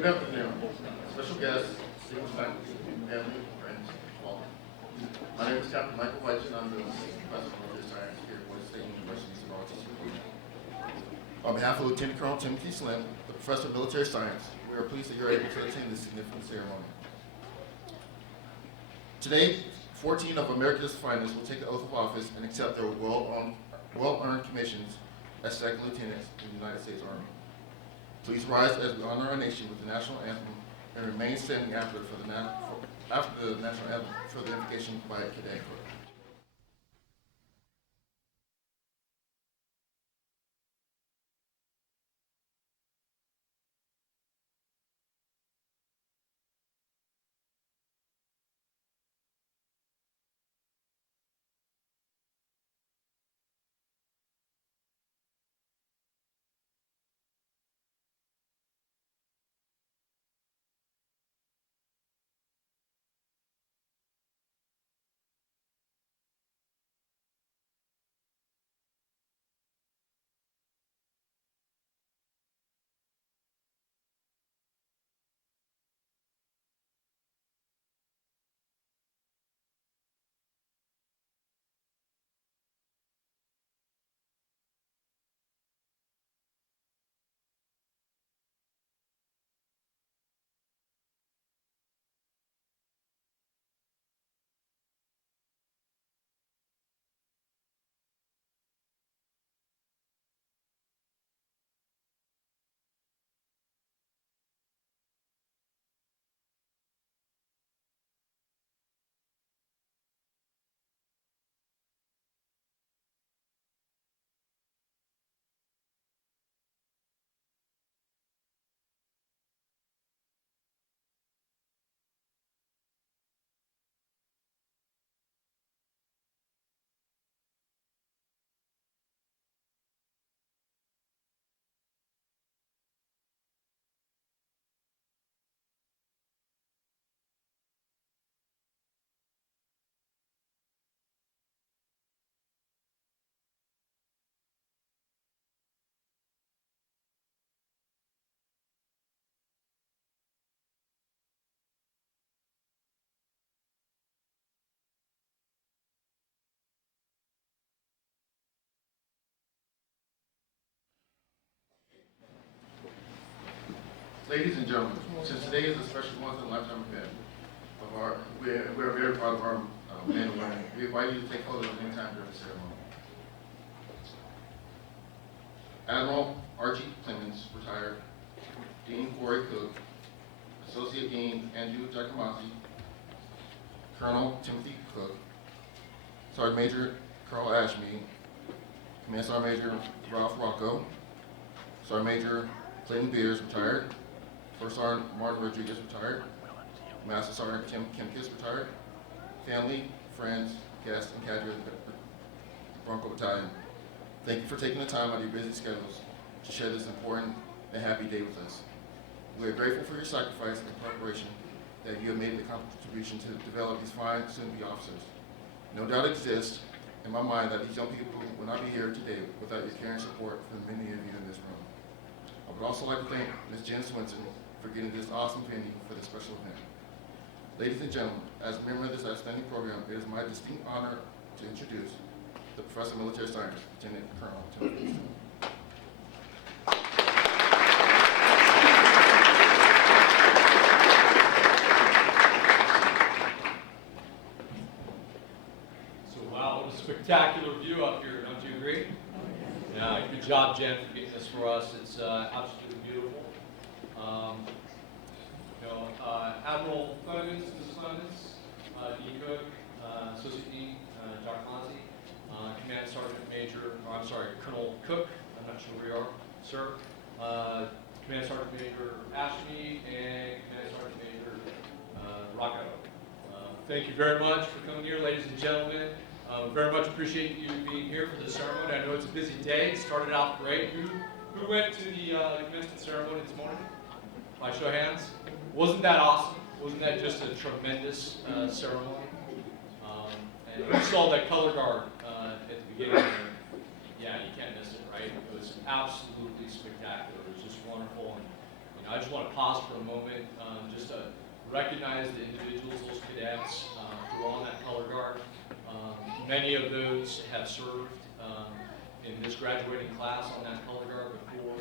Good afternoon. Special guests, students, faculty, family, friends, welcome. My name is Captain Michael Weitchen. I'm the Assistant Professor of Military Science here at Boise State University's ROTC. On behalf of Lieutenant Colonel Timothy Slim, the Professor of Military Science, we are pleased that you're able to attend this significant ceremony. Today, 14 of America's finest will take the oath of office and accept their well-earned commissions as second lieutenants in the United States Army. Please rise as we honor our nation with the national anthem and remain standing after the national anthem for the invocation by a cadet corps. Ladies and gentlemen, since today is a special once-in-a-lifetime event we're very proud of our men and women. We invite you to take photos anytime during the ceremony. Admiral Archie Clemens, retired. Dean Corey Cook, Associate Dean Andrew Giacomazzi, Colonel Timothy Cook, Sergeant Major Carl Ashmead, Command Sergeant Major Ralph Rocco, Sergeant Major Clayton Beers, retired. First Sergeant Martin Rodriguez, retired. Master Sergeant Tim Kimkis, retired. Family, friends, guests, and cadre of the Bronco Battalion, thank you for taking the time out of your busy schedules to share this important and happy day with us. We are grateful for your sacrifice and preparation that you have made the contribution to develop these fine soon-to-be officers. No doubt exists in my mind that these young people would not be here today without your care and support from many of you in this room. I would also like to thank Ms. Jen Swinson for getting this awesome venue for this special event. Ladies and gentlemen, as a member of this outstanding program, it is my distinct honor to introduce the Professor of Military Science, Lieutenant Colonel Timothy Slim. Wow, what a spectacular view up here, don't you agree? Yeah, good job, Jen, for getting this for us. It's absolutely beautiful. Admiral Clemens, Mrs. Clemens, Dean Cook, Associate Dean Giacomazzi, Command Sergeant Major, Colonel Cook, I'm not sure where you are, sir. Command Sergeant Major Ashmead, and Command Sergeant Major Rocco. Thank you very much for coming here, ladies and gentlemen. Very much appreciate you being here for the ceremony. I know it's a busy day. It started out great. Who went to the commencement ceremony this morning? By show of hands. Wasn't that awesome? Wasn't that just a tremendous ceremony? And you saw that color guard at the beginning there. Yeah, you can't miss it, right? It was absolutely spectacular. It was just wonderful. And I just want to pause for a moment just to recognize the individuals, those cadets who are on that color guard. Many of those have served in this graduating class on that color guard before.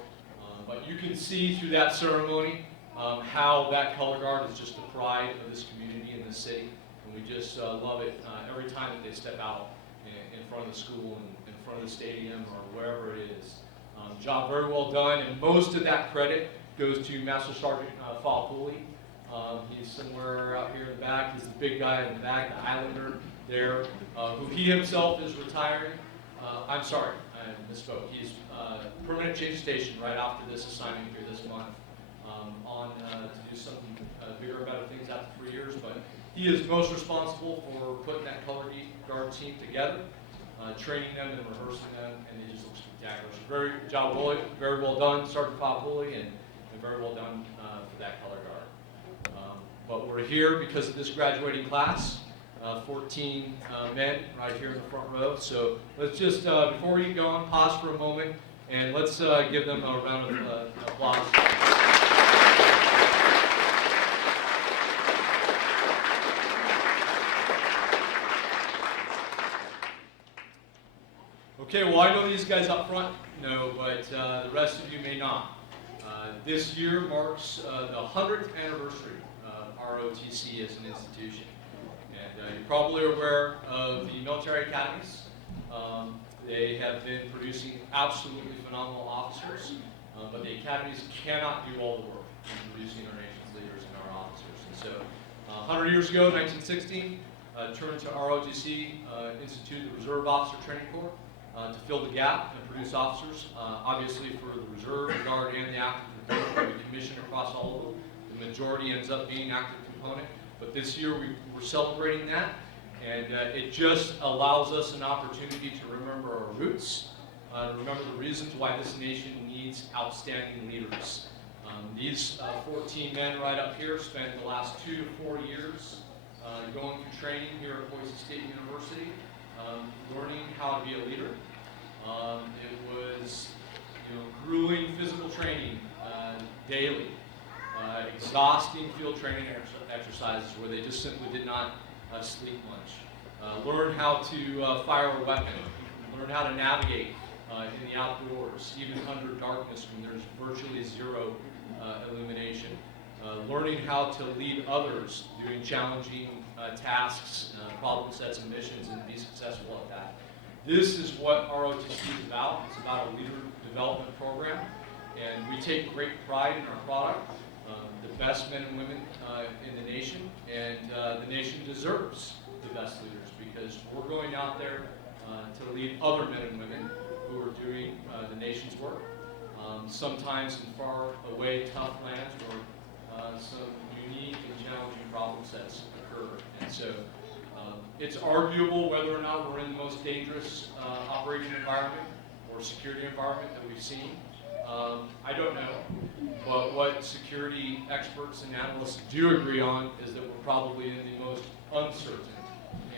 But you can see through that ceremony how that color guard is just the pride of this community and this city. And we just love it every time that they step out in front of the school and in front of the stadium or wherever it is. Job very well done, and most of that credit goes to Master Sergeant Falcooley. He's somewhere out here in the back. He's the big guy in the back, the Islander there, who he himself is retiring. I'm sorry, I misspoke. He's permanent change of station right after this assignment here this month on to do some bigger and better things after 3 years, but he is most responsible for putting that color guard team together, training them and rehearsing them, and they just look spectacular. So very well done, Sergeant Falcooley, and very well done for that color guard. But we're here because of this graduating class, 14 men right here in the front row. So let's just, before we get going, pause for a moment, and let's give them a round of applause. Okay, well, I know these guys up front know, but the rest of you may not. This year marks the 100th anniversary of ROTC as an institution. And you're probably aware of the military academies. They have been producing absolutely phenomenal officers, but the academies cannot do all the work in producing our nation's leaders and our officers. And so 100 years ago, 1916, turned to ROTC, instituted the Reserve Officer Training Corps to fill the gap and produce officers, obviously for the Reserve, the Guard, and the active component. We commission across all of them. The majority ends up being active component, but this year we're celebrating that, and it just allows us an opportunity to remember our roots, remember the reasons why this nation needs outstanding leaders. These 14 men right up here spent the last 2 to 4 years going through training here at Boise State University, learning how to be a leader. It was, grueling physical training daily, exhausting field training exercises where they just simply did not sleep much. Learn how to fire a weapon, learn how to navigate in the outdoors, even under darkness when there's virtually zero illumination. Learning how to lead others, doing challenging tasks, problem sets, and missions, and be successful at that. This is what ROTC is about. It's about a leader development program, and we take great pride in our product. The best men and women in the nation, and the nation deserves the best leaders because we're going out there to lead other men and women who are doing the nation's work. Sometimes in far away, tough lands where some unique and challenging problem sets occur. And so it's arguable whether or not we're in the most dangerous operating environment or security environment that we've seen. I don't know, but what security experts and analysts do agree on is that we're probably in the most uncertain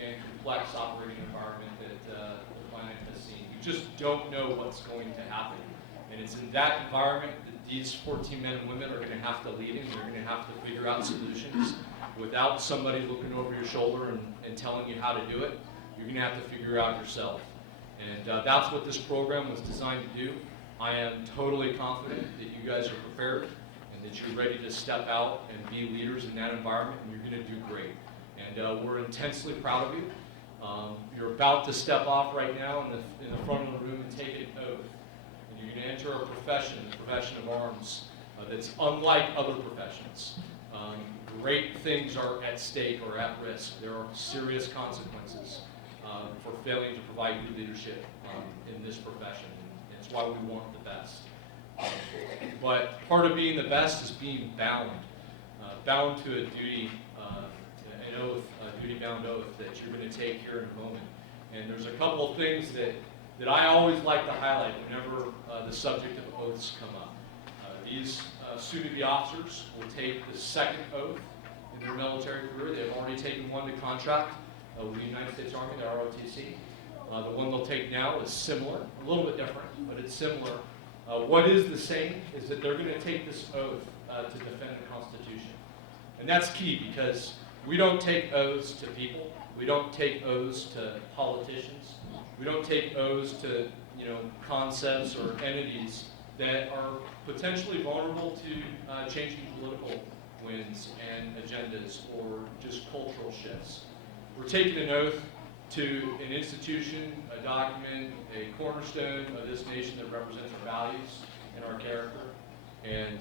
and complex operating environment that the planet has seen. We just don't know what's going to happen. And it's in that environment that these 14 men and women are going to have to lead in. They're going to have to figure out solutions without somebody looking over your shoulder and telling you how to do it. You're going to have to figure out yourself. And that's what this program was designed to do. I am totally confident that you guys are prepared and that you're ready to step out and be leaders in that environment, and you're going to do great. And we're intensely proud of you. You're about to step off right now in the front of the room and take an oath. And you're going to enter a profession, the profession of arms, that's unlike other professions. Great things are at stake or at risk. There are serious consequences for failing to provide good leadership in this profession. And it's why we want the best. But part of being the best is being bound to a duty, an oath, a duty-bound oath that you're going to take here in a moment. And there's a couple of things that I always like to highlight whenever the subject of oaths come up. These soon-to-be officers will take the second oath in their military career. They've already taken one to contract with the United States Army, the ROTC. The one they'll take now is similar, a little bit different, but it's similar. What is the same is that they're going to take this oath to defend the Constitution. And that's key because we don't take oaths to people. We don't take oaths to politicians. We don't take oaths to, concepts or entities that are potentially vulnerable to changing political winds and agendas or just cultural shifts. We're taking an oath to an institution, a document, a cornerstone of this nation that represents our values and our character, and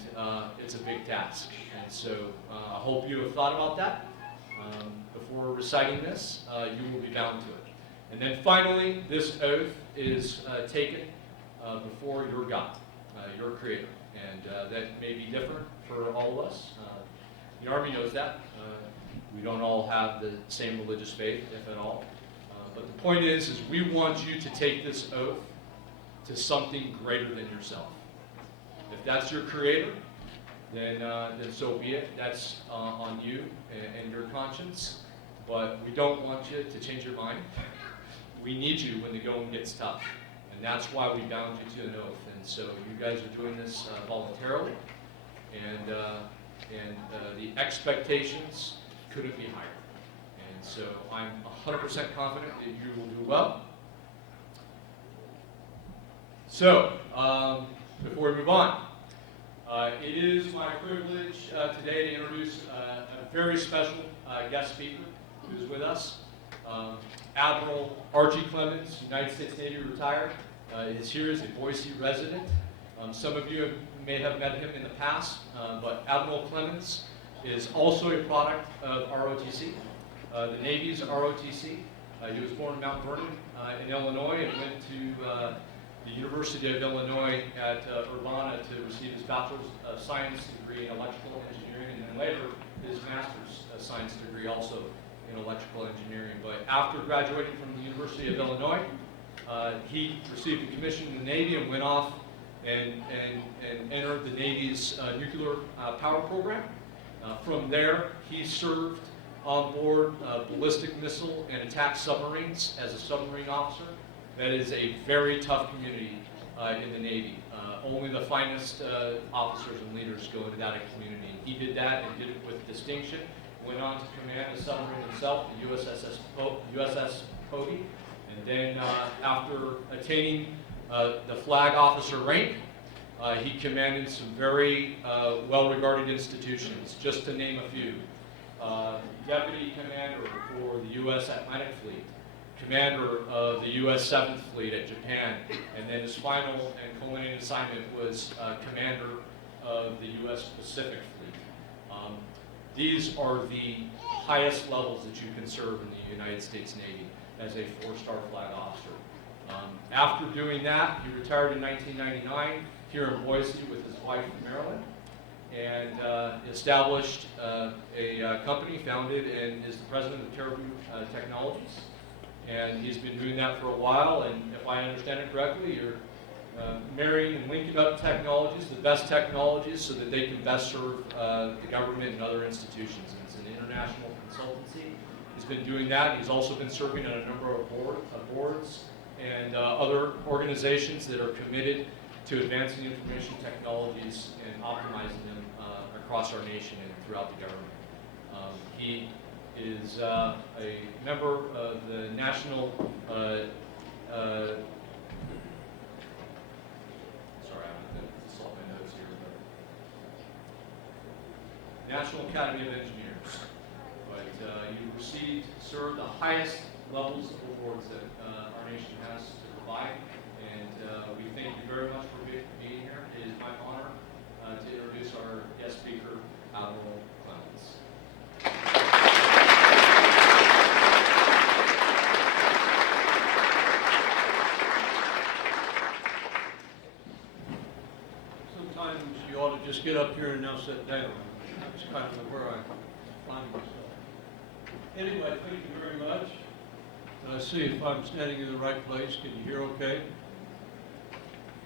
it's a big task. And so I hope you have thought about that before reciting this. You will be bound to it. And then finally, this oath is taken before your God, your Creator. And that may be different for all of us. The Army knows that. We don't all have the same religious faith, if at all. But the point is we want you to take this oath to something greater than yourself. If that's your Creator, then so be it. That's on you and your conscience. But we don't want you to change your mind. We need you when the going gets tough. And that's why we bound you to an oath. And so you guys are doing this voluntarily. And the expectations couldn't be higher. And so I'm 100% confident that you will do well. So, before we move on, it is my privilege today to introduce a very special guest speaker who is with us. Admiral Archie Clemens, United States Navy retired, is here as a Boise resident. Some of you may have met him in the past, but Admiral Clemens is also a product of ROTC, the Navy's ROTC. He was born in Mount Vernon in Illinois and went to the University of Illinois at Urbana to receive his Bachelor's of Science degree in Electrical Engineering, and then later his Master's of Science degree also in Electrical Engineering. But after graduating from the University of Illinois, he received a commission in the Navy and went off and entered the Navy's nuclear power program. From there, he served on board ballistic missile and attack submarines as a submarine officer. That is a very tough community in the Navy. Only the finest officers and leaders go into that community. He did that and did it with distinction. Went on to command a submarine himself, the USS Boise. And then after attaining the flag officer rank, he commanded some very well-regarded institutions, just to name a few. Deputy Commander for the U.S. Atlantic Fleet, Commander of the U.S. 7th Fleet at Japan, and then his final and culminating assignment was Commander of the U.S. Pacific Fleet. These are the highest levels that you can serve in the United States Navy as a 4-star flag officer. After doing that, he retired in 1999 here in Boise with his wife, Marilyn, and established a company, founded, and is the president of Caribou Technologies. And he's been doing that for a while, and if I understand it correctly, you're marrying and linking up technologies, the best technologies, so that they can best serve the government and other institutions. And it's an international consultancy. He's been doing that. He's also been serving on a number of boards and other organizations that are committed to advancing information technologies and optimizing them across our nation and throughout the government. He is a member of the National National Academy of Engineers, but you served the highest levels of awards that our nation has to provide, and we thank you very much for being here. It is my honor to introduce our guest speaker, Admiral Clemens. Sometimes you ought to just get up here and now sit down. That's kind of where I find myself. Anyway, thank you very much. Let's see if I'm standing in the right place. Can you hear okay?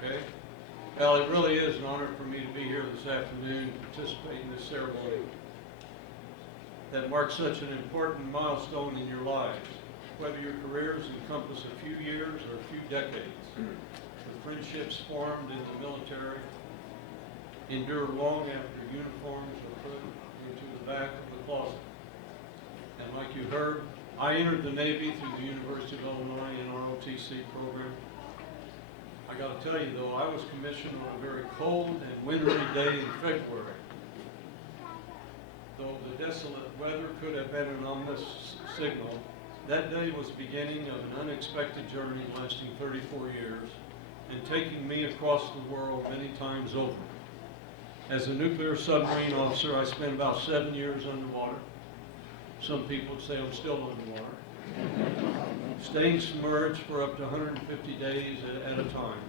Okay. Well, it really is an honor for me to be here this afternoon to participate in this ceremony that marks such an important milestone in your lives, whether your careers encompass a few years or a few decades. The friendships formed in the military, endure long after uniforms are put into the back of the closet. And like you heard, I entered the Navy through the University of Illinois in ROTC program. I got to tell you though, I was commissioned on a very cold and wintry day in February. Though the desolate weather could have been an ominous signal, that day was the beginning of an unexpected journey lasting 34 years and taking me across the world many times over. As a nuclear submarine officer, I spent about 7 years underwater. Some people say I'm still underwater. Staying submerged for up to 150 days at a time.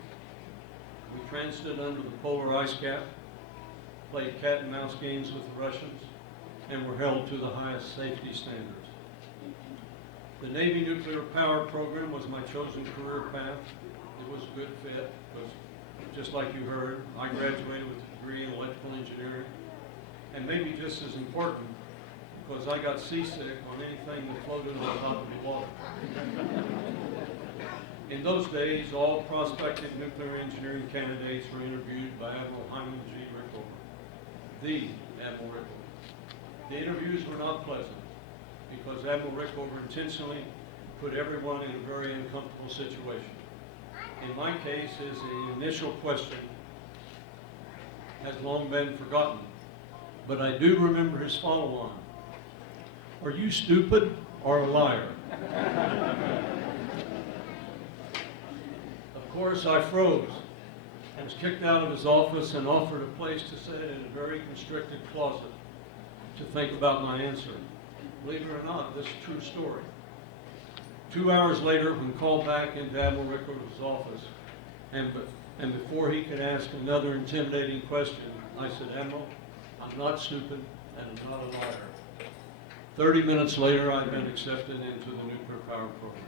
We transited under the polar ice cap, played cat and mouse games with the Russians, and were held to the highest safety standards. The Navy nuclear power program was my chosen career path. It was a good fit because, just like you heard, I graduated with a degree in electrical engineering, and maybe just as important, because I got seasick on anything that floated on top of the water. In those days, all prospective nuclear engineering candidates were interviewed by Admiral Hyman G. Rickover, the Admiral Rickover. The interviews were not pleasant because Admiral Rickover intentionally put everyone in a very uncomfortable situation. In my case, his initial question has long been forgotten, but I do remember his follow-on. Are you stupid or a liar? Of course, I froze. I was kicked out of his office and offered a place to sit in a very constricted closet to think about my answer. Believe it or not, this is a true story. 2 hours later, when called back into Admiral Rickover's office, and before he could ask another intimidating question, I said, Admiral, I'm not stupid and I'm not a liar. 30 minutes later, I'd been accepted into the nuclear power program.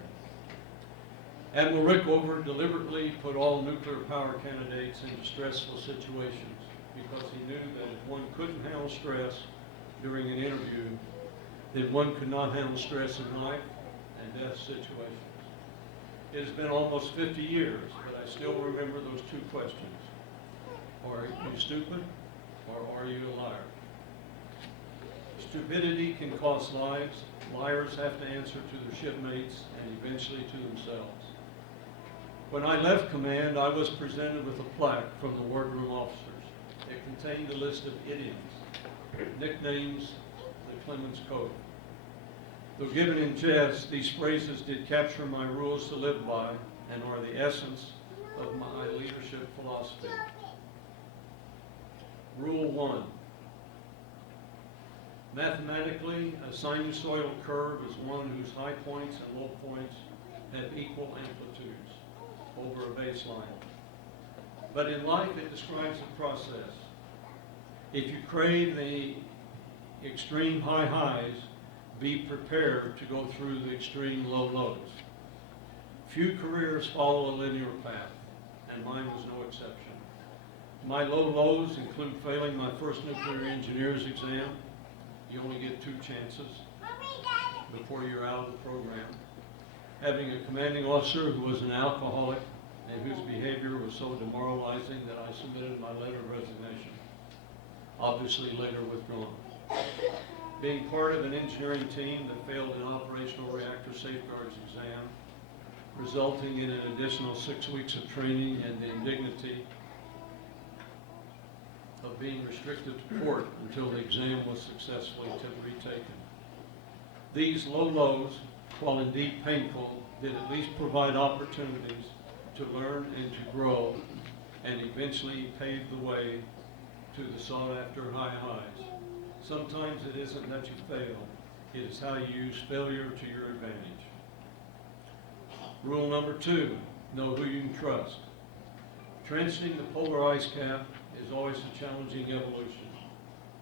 Admiral Rickover deliberately put all nuclear power candidates into stressful situations because he knew that if one couldn't handle stress during an interview, then one could not handle stress in life and death situations. It has been almost 50 years, but I still remember those two questions. Are you stupid or are you a liar? Stupidity can cost lives. Liars have to answer to their shipmates and eventually to themselves. When I left command, I was presented with a plaque from the wardroom officers. It contained a list of idioms, nicknames, the Clemens Code. Though given in jest, these phrases did capture my rules to live by and are the essence of my leadership philosophy. Rule 1. Mathematically, a sinusoidal curve is one whose high points and low points have equal amplitudes over a baseline. But in life, it describes a process. If you crave the extreme high highs, be prepared to go through the extreme low lows. Few careers follow a linear path, and mine was no exception. My low lows include failing my first nuclear engineer's exam. You only get 2 chances before you're out of the program. Having a commanding officer who was an alcoholic and whose behavior was so demoralizing that I submitted my letter of resignation, obviously later withdrawn. Being part of an engineering team that failed an operational reactor safeguards exam, resulting in an additional 6 weeks of training and the indignity of being restricted to port until the exam was successfully retaken. These low lows, while indeed painful, did at least provide opportunities to learn and to grow, and eventually pave the way to the sought-after high highs. Sometimes it isn't that you fail, it is how you use failure to your advantage. Rule number 2, know who you can trust. Transiting the polar ice cap is always a challenging evolution,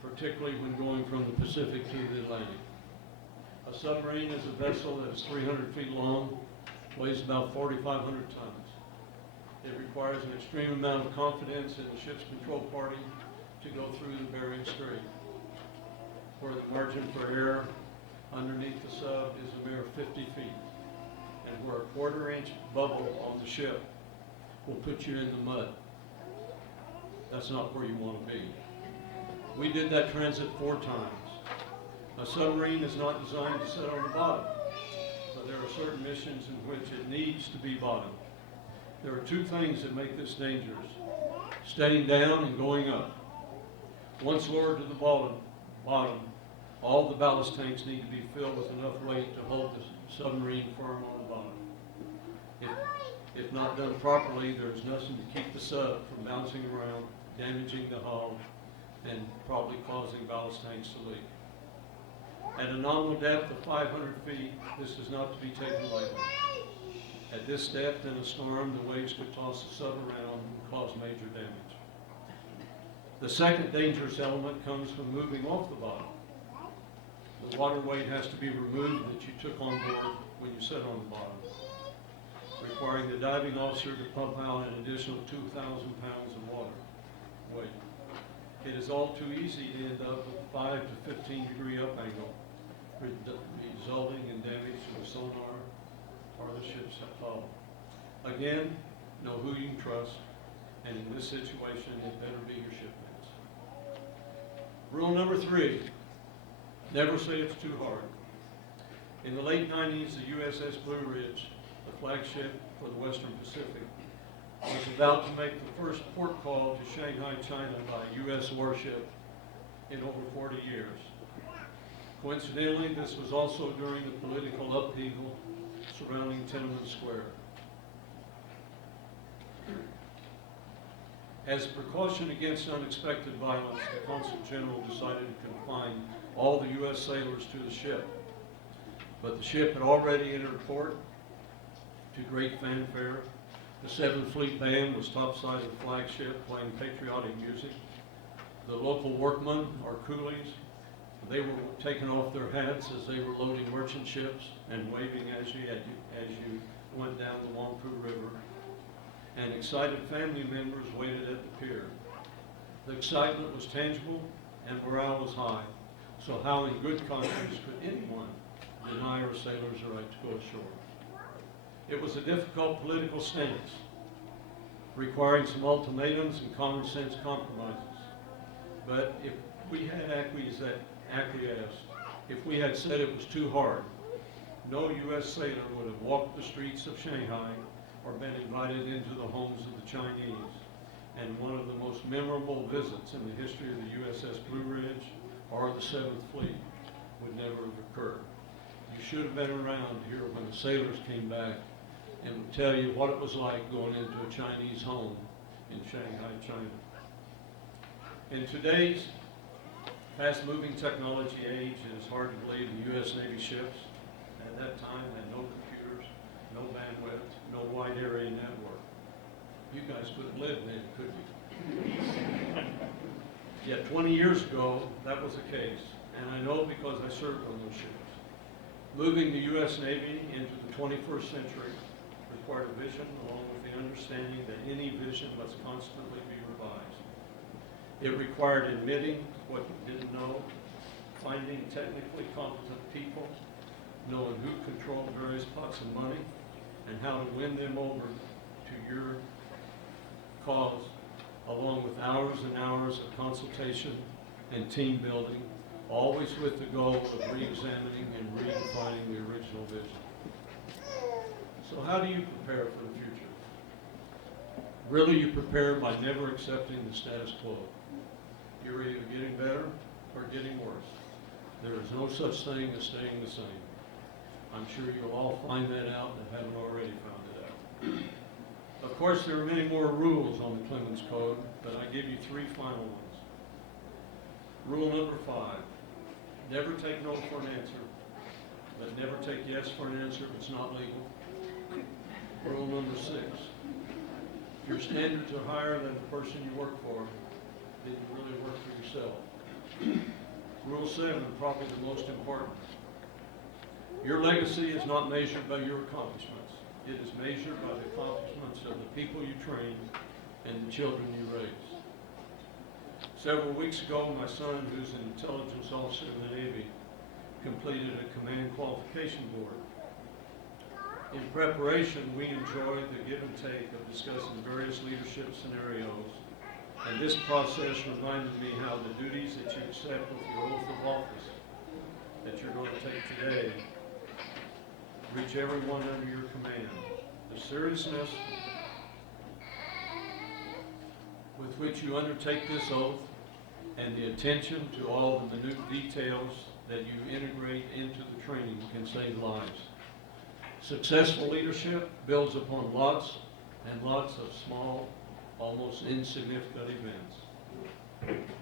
particularly when going from the Pacific to the Atlantic. A submarine is a vessel that is 300 feet long, weighs about 4,500 tons. It requires an extreme amount of confidence in the ship's control party to go through the Bering Strait, where the margin for error underneath the sub is a mere 50 feet, and where a 1/4 inch bubble on the ship will put you in the mud. That's not where you want to be. We did that transit 4 times. A submarine is not designed to sit on the bottom, but there are certain missions in which it needs to be bottom. There are 2 things that make this dangerous: staying down and going up. Once lowered to the bottom, all the ballast tanks need to be filled with enough weight to hold the submarine firm on the bottom. If not done properly, there's nothing to keep the sub from bouncing around, damaging the hull, and probably causing ballast tanks to leak. At a nominal depth of 500 feet, this is not to be taken lightly. At this depth in a storm, the waves could toss the sub around and cause major damage. The second dangerous element comes from moving off the bottom. The water weight has to be removed that you took on board when you sat on the bottom, requiring the diving officer to pump out an additional 2,000 pounds of water weight. It is all too easy to end up with a 5 to 15 degree up angle, resulting in damage to the sonar or the ship's hull. Again, know who you can trust, and in this situation, it better be your shipmates. Rule number 3, never say it's too hard. In the late 90s, the USS Blue Ridge, the flagship for the Western Pacific, was about to make the first port call to Shanghai, China by a U.S. warship in over 40 years. Coincidentally, this was also during the political upheaval surrounding Tiananmen Square. As a precaution against unexpected violence, the Consul General decided to confine all the U.S. sailors to the ship. But the ship had already entered port to great fanfare. The 7th Fleet Band was topside of the flagship playing patriotic music. The local workmen, or coolies, they were taking off their hats as they were loading merchant ships and waving as you went down the Wangpu River. And excited family members waited at the pier. The excitement was tangible and morale was high. So how in good conscience could anyone deny our sailors the right to go ashore? It was a difficult political stance, requiring some ultimatums and common sense compromises. But if we had acquiesced, if we had said it was too hard, no U.S. sailor would have walked the streets of Shanghai or been invited into the homes of the Chinese. And one of the most memorable visits in the history of the USS Blue Ridge or the 7th Fleet would never have occurred. You should have been around here when the sailors came back and would tell you what it was like going into a Chinese home in Shanghai, China. In today's fast-moving technology age, it is hard to believe the U.S. Navy ships at that time had no computers, no bandwidth, no wide area network. You guys couldn't live then, could you? Yet 20 years ago, that was the case, and I know because I served on those ships. Moving the U.S. Navy into the 21st century required a vision, along with the understanding that any vision must constantly be revised. It required admitting what you didn't know, finding technically competent people, knowing who controlled various pots of money, and how to win them over to your cause, along with hours and hours of consultation and team building, always with the goal of re-examining and redefining the original vision. So how do you prepare for the future? Really, you prepare by never accepting the status quo. You're either getting better or getting worse. There is no such thing as staying the same. I'm sure you'll all find that out and haven't already found it out. Of course, there are many more rules on the Clemens Code, but I give you 3 final ones. Rule number 5, never take no for an answer, but never take yes for an answer if it's not legal. Rule number 6, if your standards are higher than the person you work for, then you really work for yourself. Rule 7, probably the most important. Your legacy is not measured by your accomplishments. It is measured by the accomplishments of the people you train and the children you raise. Several weeks ago, my son, who's an intelligence officer in the Navy, completed a command qualification board. In preparation, we enjoyed the give and take of discussing various leadership scenarios and this process reminded me how the duties that you accept with your oath of office that you're going to take today reach everyone under your command. The seriousness with which you undertake this oath and the attention to all the minute details that you integrate into the training can save lives. Successful leadership builds upon lots and lots of small, almost insignificant events.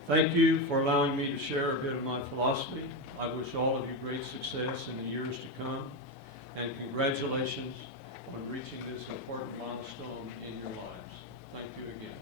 Thank you for allowing me to share a bit of my philosophy. I wish all of you great success in the years to come, and congratulations on reaching this important milestone in your lives. Thank you again.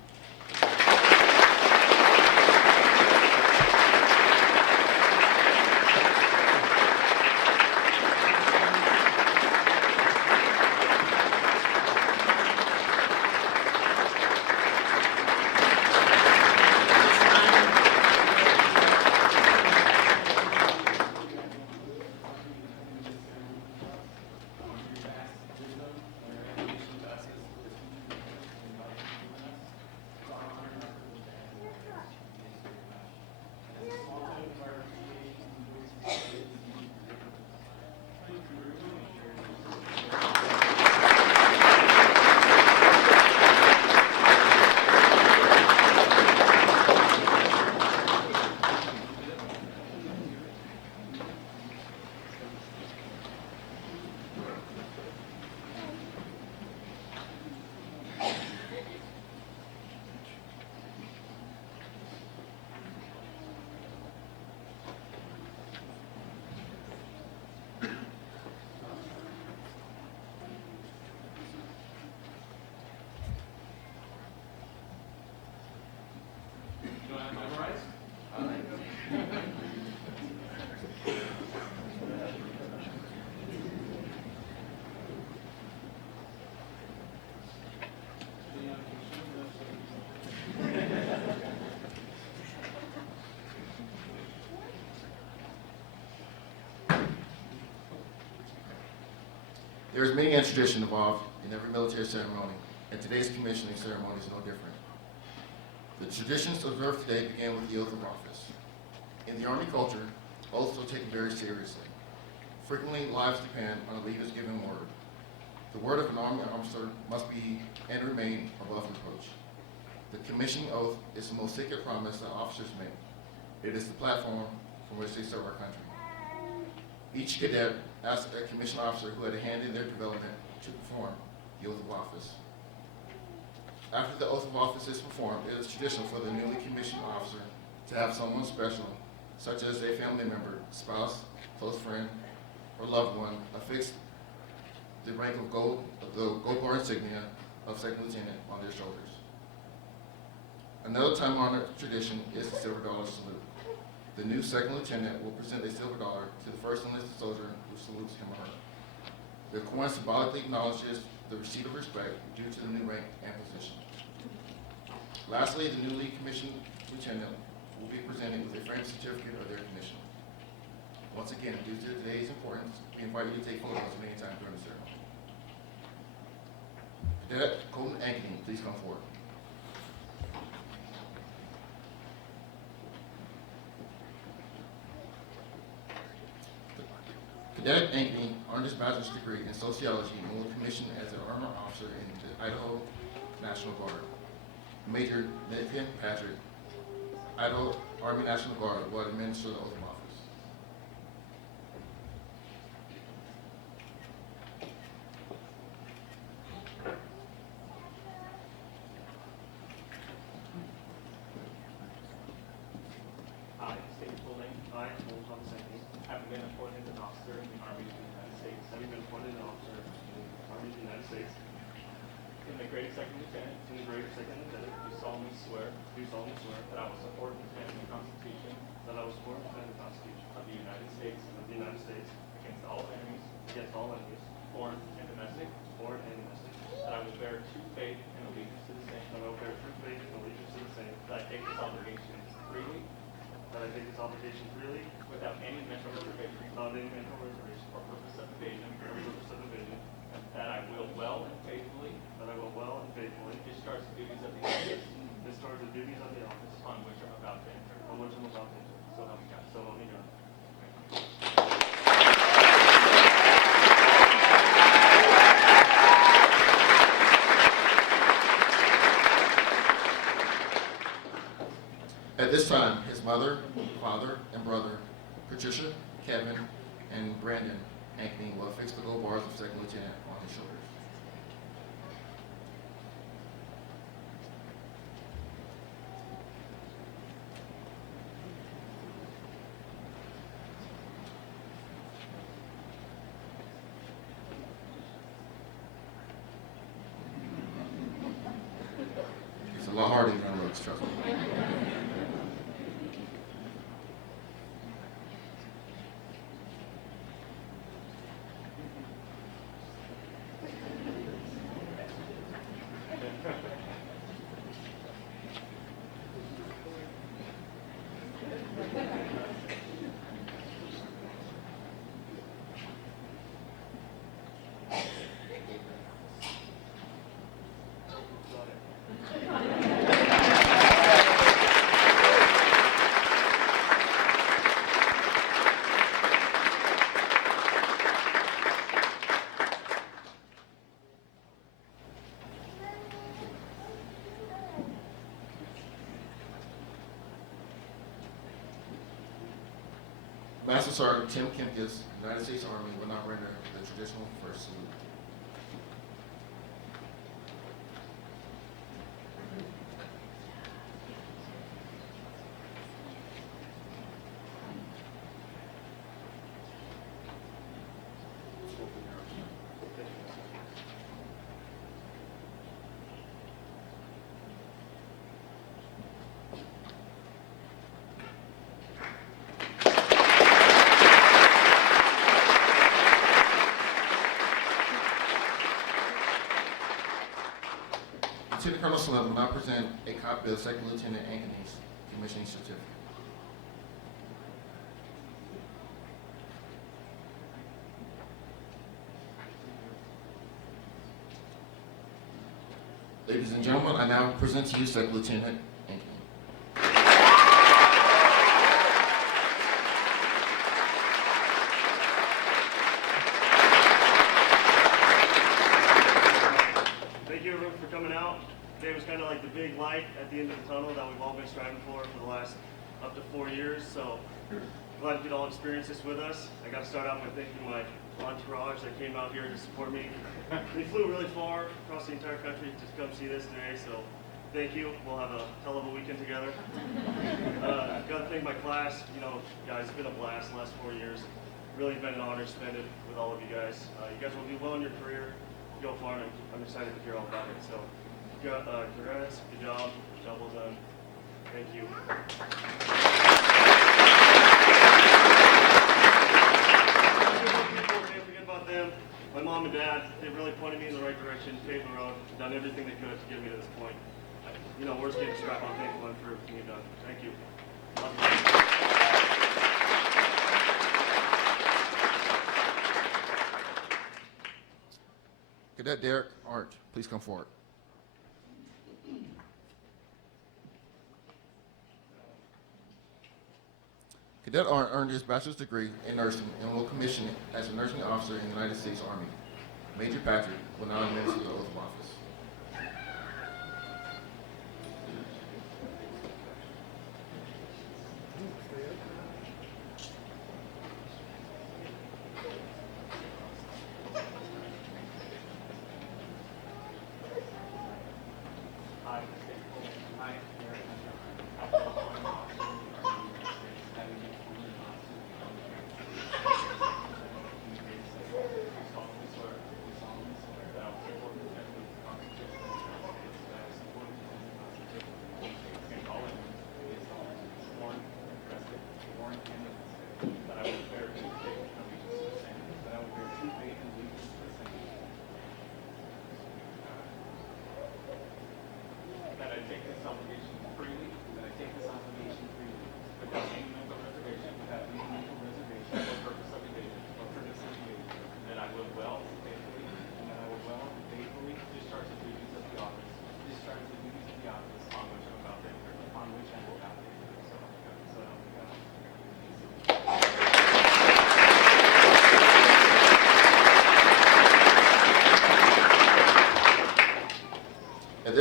There is many a tradition involved in every military ceremony, and today's commissioning ceremony is no different. The traditions observed today began with the oath of office. In the Army culture, oaths are taken very seriously. Frequently, lives depend on a leader's given word. The word of an Army officer must be and remain above reproach. The commissioning oath is the most sacred promise that officers make. It is the platform from which they serve our country. Each cadet asked a commissioned officer who had a hand in their development to perform the oath of office. After the oath of office is performed, it is traditional for the newly commissioned officer to have someone special, such as a family member, spouse, close friend, or loved one, affix the rank of the gold bar insignia of second lieutenant on their shoulders. Another time-honored tradition is the silver dollar salute. The new second lieutenant will present a silver dollar to the first enlisted soldier who salutes him or her. The coin symbolically acknowledges the receipt of respect due to the new rank and position. Lastly, the newly commissioned lieutenant will be presented with a framed certificate of their commission. Once again, due to today's importance, we invite you to take photos at any time during the ceremony. Cadet Colton Ankeny, please come forward. Cadet Ankeny earned his bachelor's degree in sociology and was commissioned as an armor officer in the Idaho National Guard. Major Nathan Patrick, Idaho Army National Guard, will administer the oath of office. I state full name. I, Colton Thomas Ankeny, having been appointed an officer in the Army of the United States. Having been appointed an officer in the Army of the United States. In the grade of second lieutenant, do solemnly swear that I will support and defend the Constitution, of the United States, against all enemies, foreign and domestic, that I will bear true faith and allegiance to the same, that I take this obligation freely, without any mental reservation, or purpose of evasion, and that I will well and faithfully discharge the duties of the office At this time, his mother, father, and brother, Patricia, Kevin, and Brandon Ankney, will affix the gold bars of second lieutenant on his shoulders. It's a lot harder than it looks, trust me. Master Sergeant Tim Kempkis, United States Army, will now render the traditional first salute. Lieutenant Colonel Slim will now present a copy of Second Lieutenant Ankney's commissioning certificate. Ladies and gentlemen, I now present to you Second Lieutenant Ankney. Thank you everyone for coming out. Today was kind of like the big light at the end of the tunnel that we've all been striving for the last up to 4 years. So glad you could all experience this with us. I got to start out by thanking my entourage that came out here to support me. They flew really far across the entire country to come see this today. So thank you. We'll have a hell of a weekend together. Got to thank my class. You know, guys, it's been a blast the last 4 years. Really been an honor to spend it with all of you guys. You guys will do well in your career. Go far, and I'm excited to hear all about it. So, congrats, good job, well done. Thank you. Can't forget about them. My mom and dad, they really pointed me in the right direction, paved the road, done everything they could to get me to this point. You know, words can't describe how thankful I'm for everything you've done. Thank you. Love you. Cadet Derek Arndt, please come forward. Cadet Arndt earned his bachelor's degree in nursing and will commission as a nursing officer in the United States Army. Major Patrick will now administer the oath of office.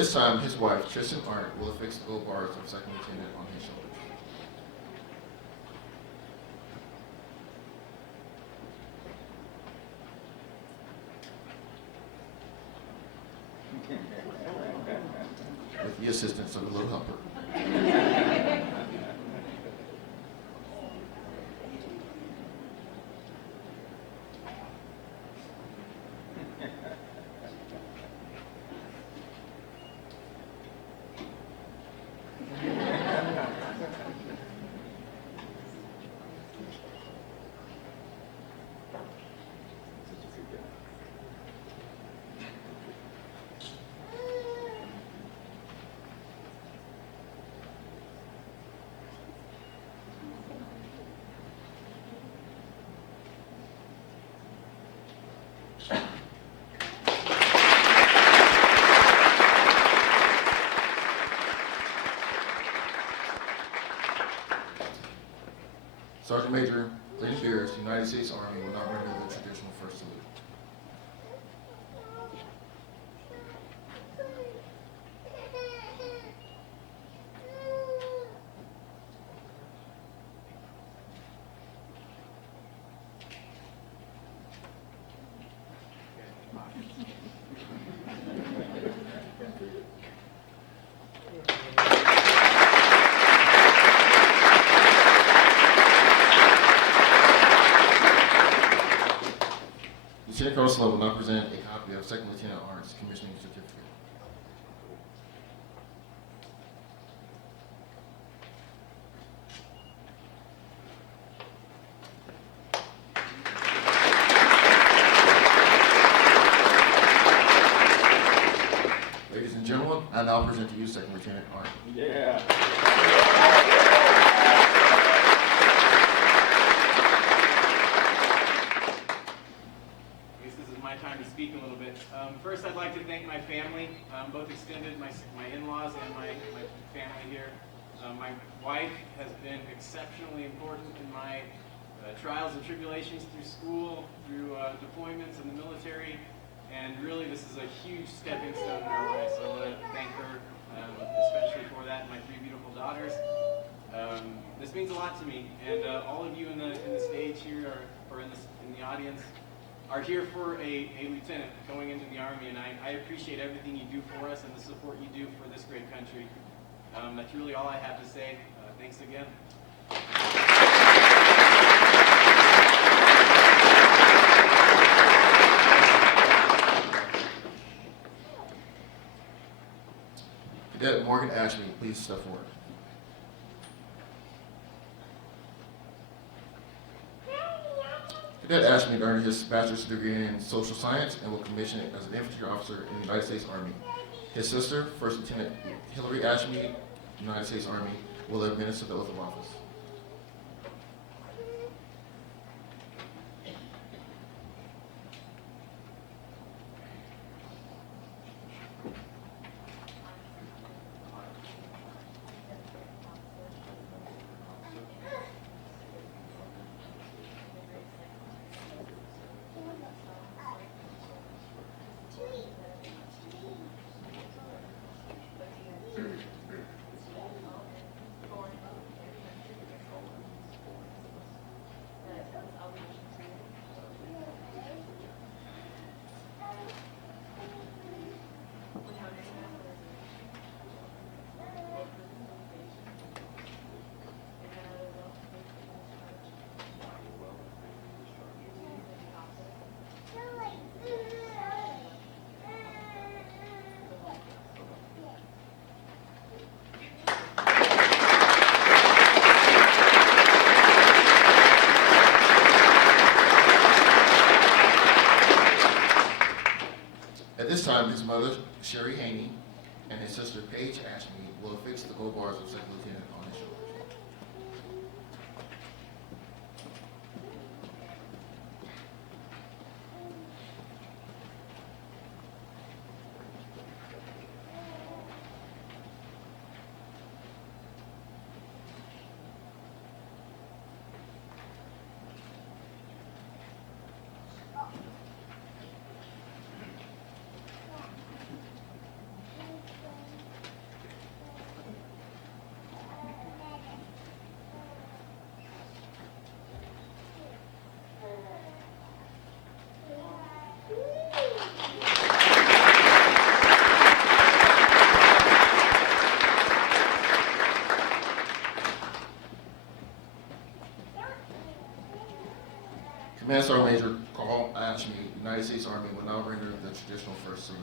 this time, his wife, Tristan Arnott, will affix the gold bars of second lieutenant on his shoulders. With the assistance of a little helper. Sergeant Major Lynn Beers, United States Army, will not render the traditional first salute. Lieutenant Colonel Sloan will now present a copy of Second Lieutenant Arnott's commissioning certificate. Ladies and gentlemen, I now present to you Second Lieutenant Arnott. Yeah. Time to speak a little bit. First, I'd like to thank my family, both extended, my in-laws and my family here. My wife has been exceptionally important in my trials and tribulations through school, through deployments in the military, and really this is a huge stepping stone in our life, so I want to thank her especially for that, and my three beautiful daughters. This means a lot to me, and all of you in the stage here or in the audience are here for a lieutenant going into the Army, and I appreciate everything you do for us and the support you do for this great country. That's really all I have to say. Thanks again. Cadet Morgan Ashby, please step forward. Cadet Ashby earned his bachelor's degree in social science and will commission as an infantry officer in the United States Army. His sister, First Lieutenant Hillary Ashby, United States Army, will administer the oath of office. At this time, his mother, Sherry Haney, and his sister, Paige Ashby, will affix the gold bars of Second Lieutenant on his shoulders. Command Sergeant Major Carl Ashby, United States Army, will now render the traditional first salute.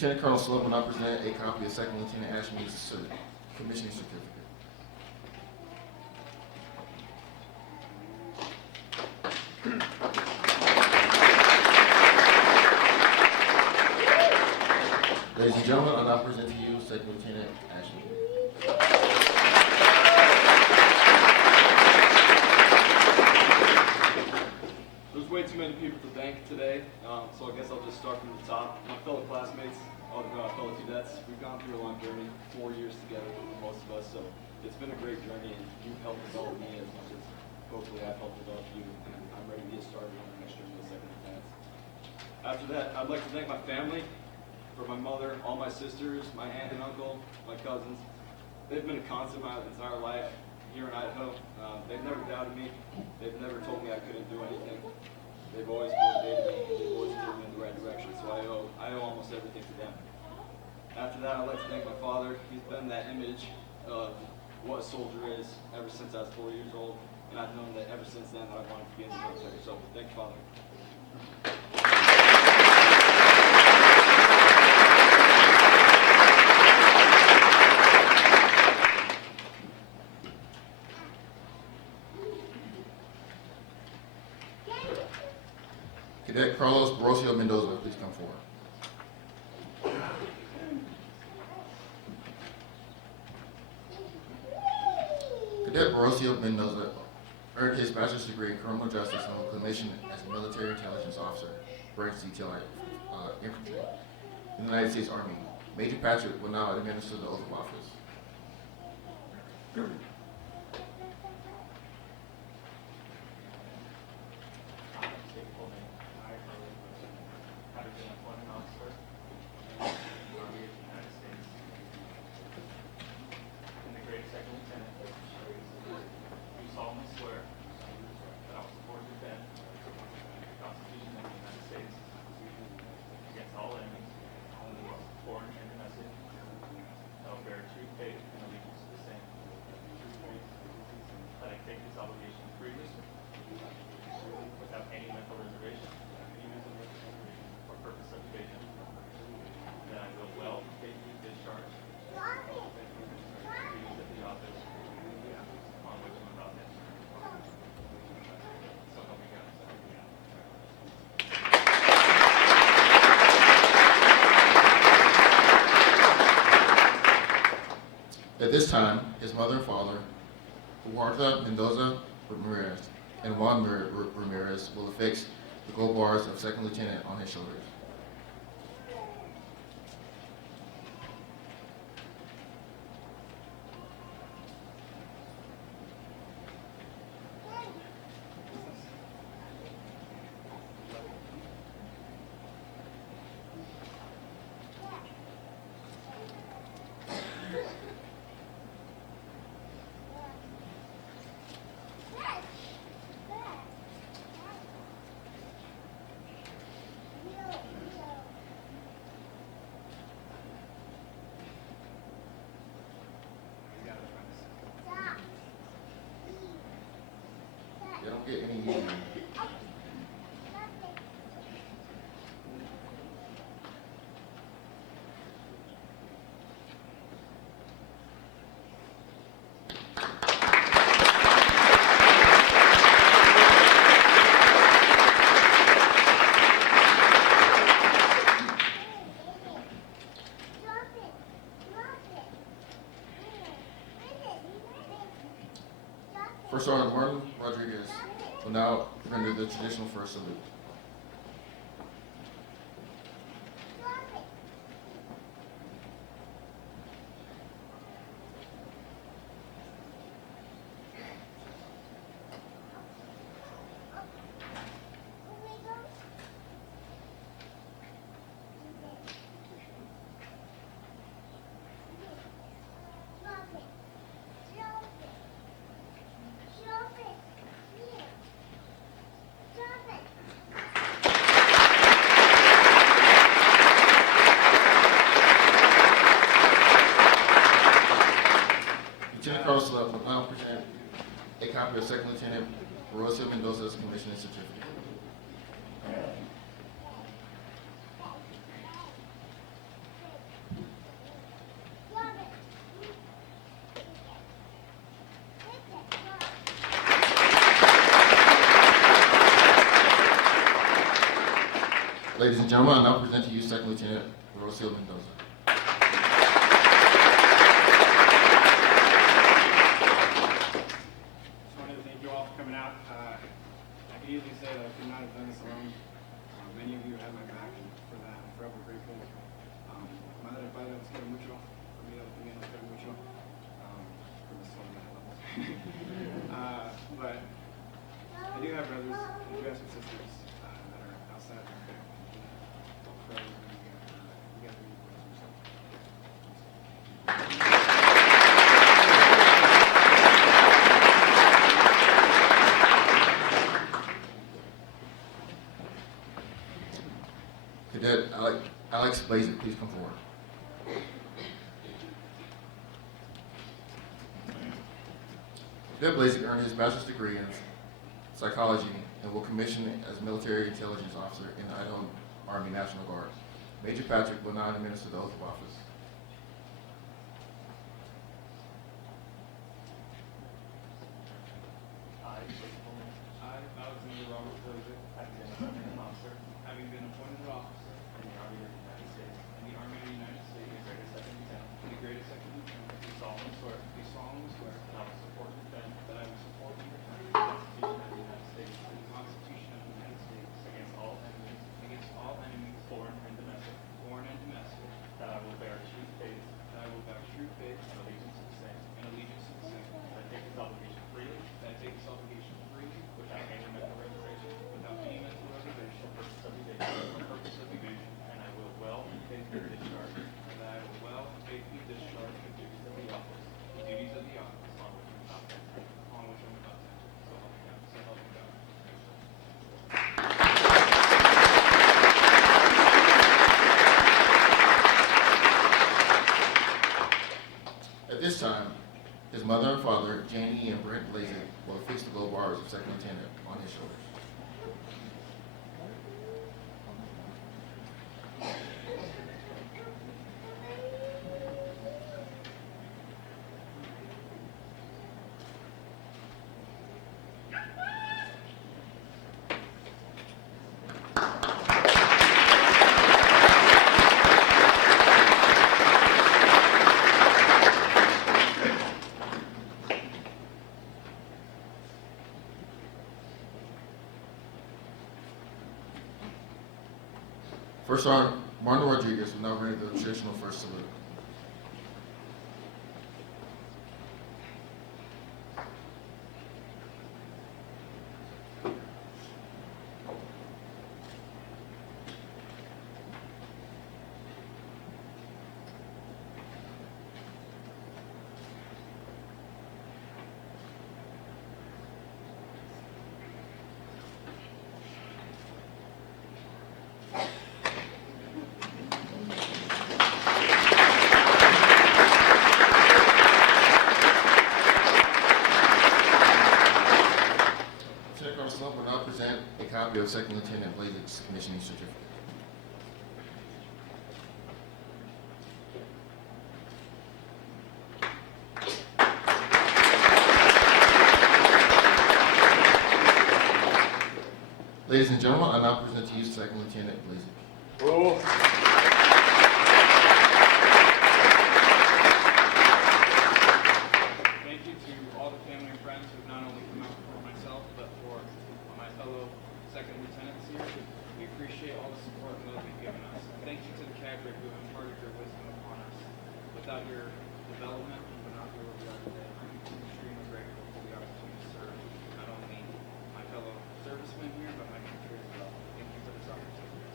Lieutenant Colonel Sloat will now present a copy of Second Lieutenant Ashby's commissioning certificate. Ladies and gentlemen, I'll now present to you Second Lieutenant Ashby. There's way too many people to thank today, so I guess I'll just start from the top. My fellow classmates, all the fellow cadets, we've gone through a long journey, 4 years together with most of us, so it's been a great journey, and you've helped develop me as much as hopefully I've helped develop you, and I'm ready to get started on the next journey of Second Lieutenant. After that, I'd like to thank my family, for my mother, all my sisters, my aunt and uncle, my cousins. They've been a constant my entire life here in Idaho. They've never doubted me. They've never told me I couldn't do anything. They've always motivated me. They've always steered me in the right direction. So I owe almost everything to them. After that, I'd like to thank my father. He's been that image of what a soldier is ever since I was 4 years old. And I've known that ever since then that I wanted to be in the military. So thank you, Father. Cadet Carlos Borosio Mendoza, please come forward. Cadet Borosio Mendoza earned his bachelor's degree in criminal justice and was commissioned as a military intelligence officer, branch detail infantry in the United States Army. Major Patrick will now administer the oath of office. At this time, his mother and father, Huerta Mendoza Ramirez and Juan Ramirez, will affix the gold bars of Second Lieutenant on his shoulders. They don't get any easier. First Sergeant Martin Rodriguez will now render the traditional first salute. will now present a copy of Second Lieutenant Royce Mendoza's commissioning certificate. Ladies and gentlemen, I now present to you Second Lieutenant Royce Mendoza. Just wanted to thank you all for coming out. I can easily say that I could not have done this alone. Many of you had my back, and for that, I'm forever grateful. Madre Padre, os quiero mucho. Familia, también os quiero mucho. For the soul that I love. But I do have brothers, and I do have some sisters that are outside of my family. Forever, you guys are equal. Cadet Alex Blazek, please come forward. Cadet Blazek earned his bachelor's degree in psychology and will commission as military intelligence officer in the Idaho Army National Guard. Major Patrick will now administer the oath of office. I, Alexander Robert Blazek, having been appointed officer in the Army of the United States, the greatest second lieutenant, do solemnly swear that I will support and defend the Constitution of the United States against all enemies, foreign and domestic, that I will bear true faith and allegiance to the same, that I take this obligation freely, without any mental reservation, or purpose of evasion, and I will well and faithfully discharge the duties of the office on which I'm about to enter. So help me God. At this time, his mother and father, Janie and Brent Blazek, will affix the gold bars of Second Lieutenant on his shoulders. First Sergeant Martin Rodriguez will now render the traditional first salute. Will now present a copy of Second Lieutenant Blazek's commissioning certificate. Ladies and gentlemen, I now present to you Second Lieutenant Blazek. Thank you to all the family and friends who have not only come out for myself, but for my fellow second lieutenants here. We appreciate all the support and love you've given us. Thank you to the cadre who have imparted your wisdom upon us. Without your development, we would not be where we are today. I'm extremely grateful for the opportunity to serve not only my fellow servicemen here, but my country as well. Thank you for this opportunity.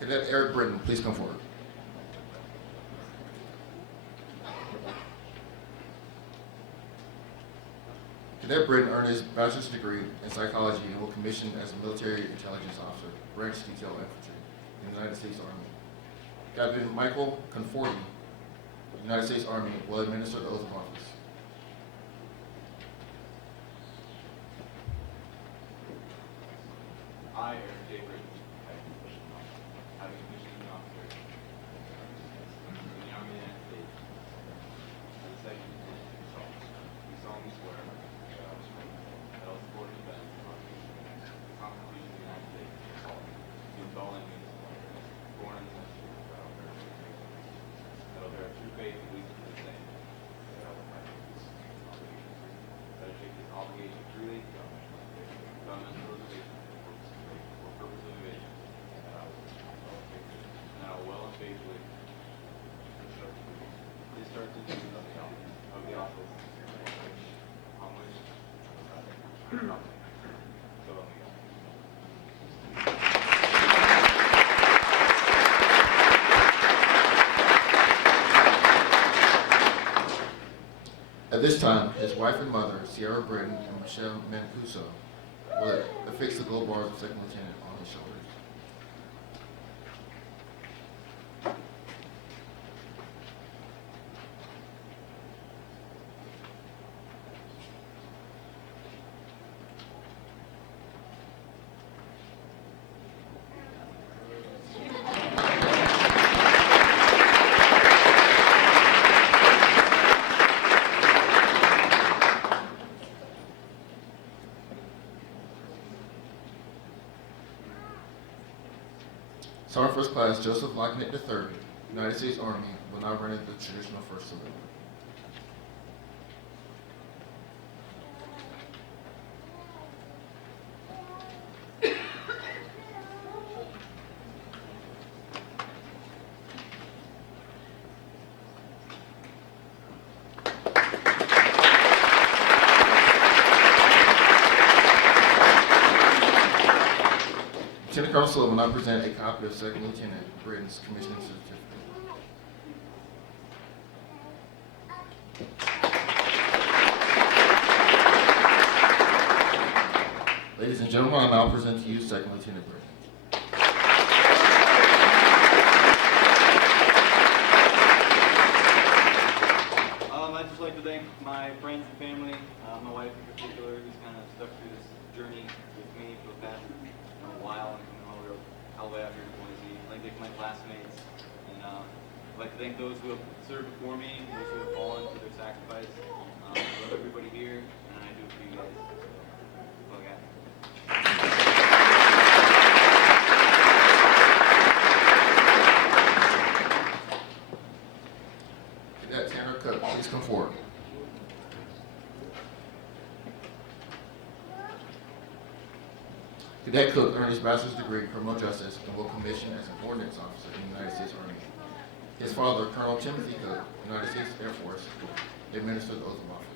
Cadet Eric Britton, please come forward. Cadet Britton earned his bachelor's degree in psychology and was commissioned as a military intelligence officer, branch detail infantry, in the United States Army. Captain Michael Conforti, United States Army, will administer the oath of office. I, Eric J. Britton, having commissioned an officer in the Army of the United States, as a second lieutenant in assault, do solemnly swear that I will support and defend the Constitution of the United States against all enemies, foreign and domestic, that I will bear true faith and allegiance to the same, that I will fight peace, that I take this obligation freely, without mental reservation or purpose of evasion, and I will well and faithfully discharge the duties of the office on which I am nominated. So help me God. At this time, his wife and mother, Sierra Britton and Michelle Mancuso, will affix the gold bars of second lieutenant on his shoulders. Sergeant First Class Joseph Locknett III, United States Army, will now render the traditional first salute. Lieutenant Colonel Slow will now present a copy of Second Lieutenant Britton's commissioning certificate. Ladies and gentlemen, I now present to you Second Lieutenant Britton. I'd just like to thank my friends and family, my wife in particular, who's kind of stuck through this journey with me for the past while and coming all the way out here to Boise. I'd like to thank my classmates, and I'd like to thank those who have served before me, those who have fallen for their sacrifice. I love everybody here, and I do it for you guys. So, well, yeah. Cadet Tanner Cook, please come forward. Cadet Cook earned his bachelor's degree in criminal justice and will commission as an ordnance officer in the United States Army. His father, Colonel Timothy Cook, United States Air Force, administered the oath of office.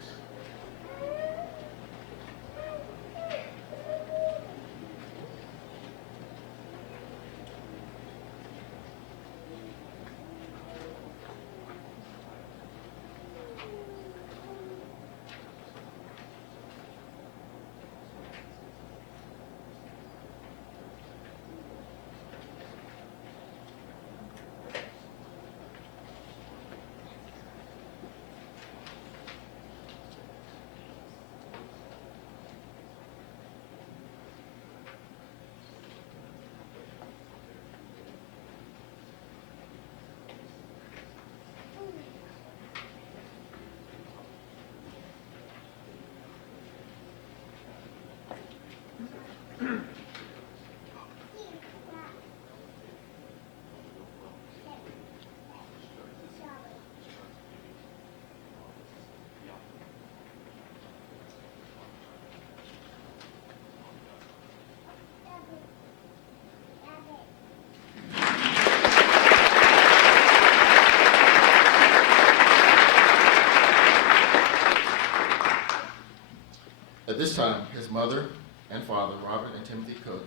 At this time, his mother and father, Robert and Timothy Cook,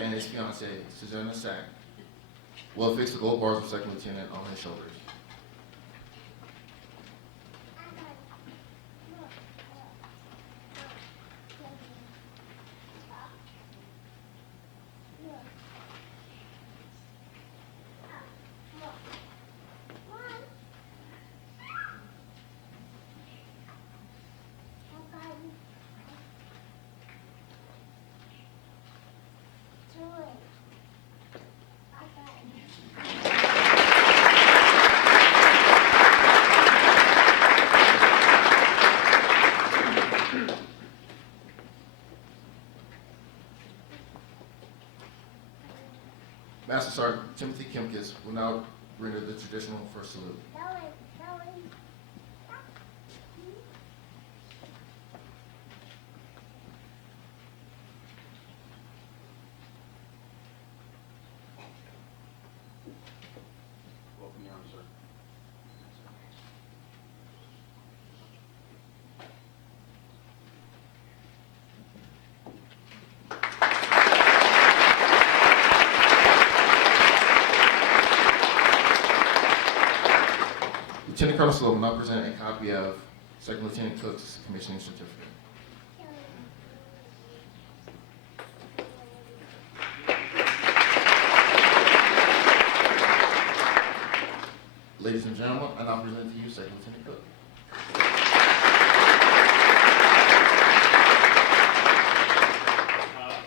and his fiancee, Susanna Sack, will affix the gold bars of second lieutenant on his shoulders. Master Sergeant Timothy Kimkis will now render the traditional first salute. Welcome, Your Honor, sir. Lieutenant Colonel Slow will now present a copy of Second Lieutenant Cook's commissioning certificate. Ladies and gentlemen, I now present to you Second Lieutenant Cook.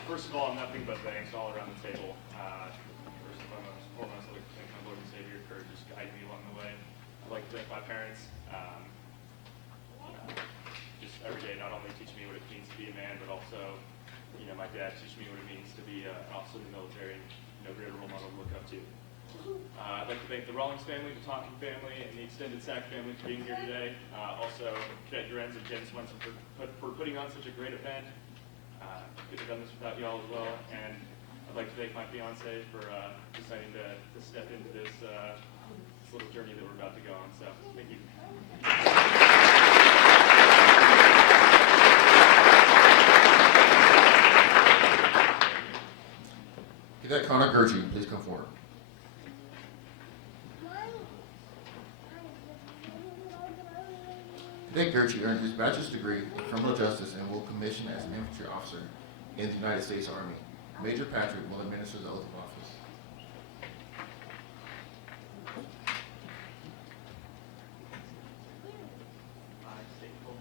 First of all, nothing but thanks all around the table. First and foremost, I'd like to thank my Lord and Savior for just guiding me along the way. I'd like to thank my parents. Just every day, not only teaching me what it means to be a man, but also, my dad teaching me what it means to be an officer in the military, and great role model to look up to. I'd like to thank the Rawlings family, the Tonkin family, and the extended SAC family for being here today. Also, Cadet Durenz and Jen Swenson for putting on such a great event. Couldn't have done this without y'all as well. And I'd like to thank my fiance for deciding to step into this little journey that we're about to go on. So, thank you. Cadet Connor Gertrude, please come forward. Cadet Gertrude earned his bachelor's degree in criminal justice and will commission as an infantry officer in the United States Army. Major Patrick will administer the oath of office. I state full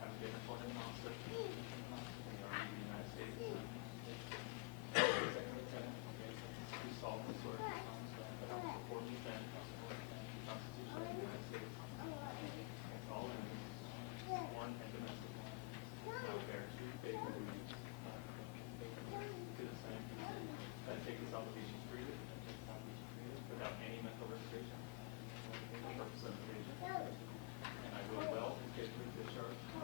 I've been appointed an officer in the Army of the United States. Second Lieutenant, do solemnly swear that I will support and defend the Constitution of the United States against all enemies, foreign and domestic. I will bear true faith and allegiance to the same. That I take this obligation freely without any mental reservation or purpose of evasion. And I will well and faithfully discharge the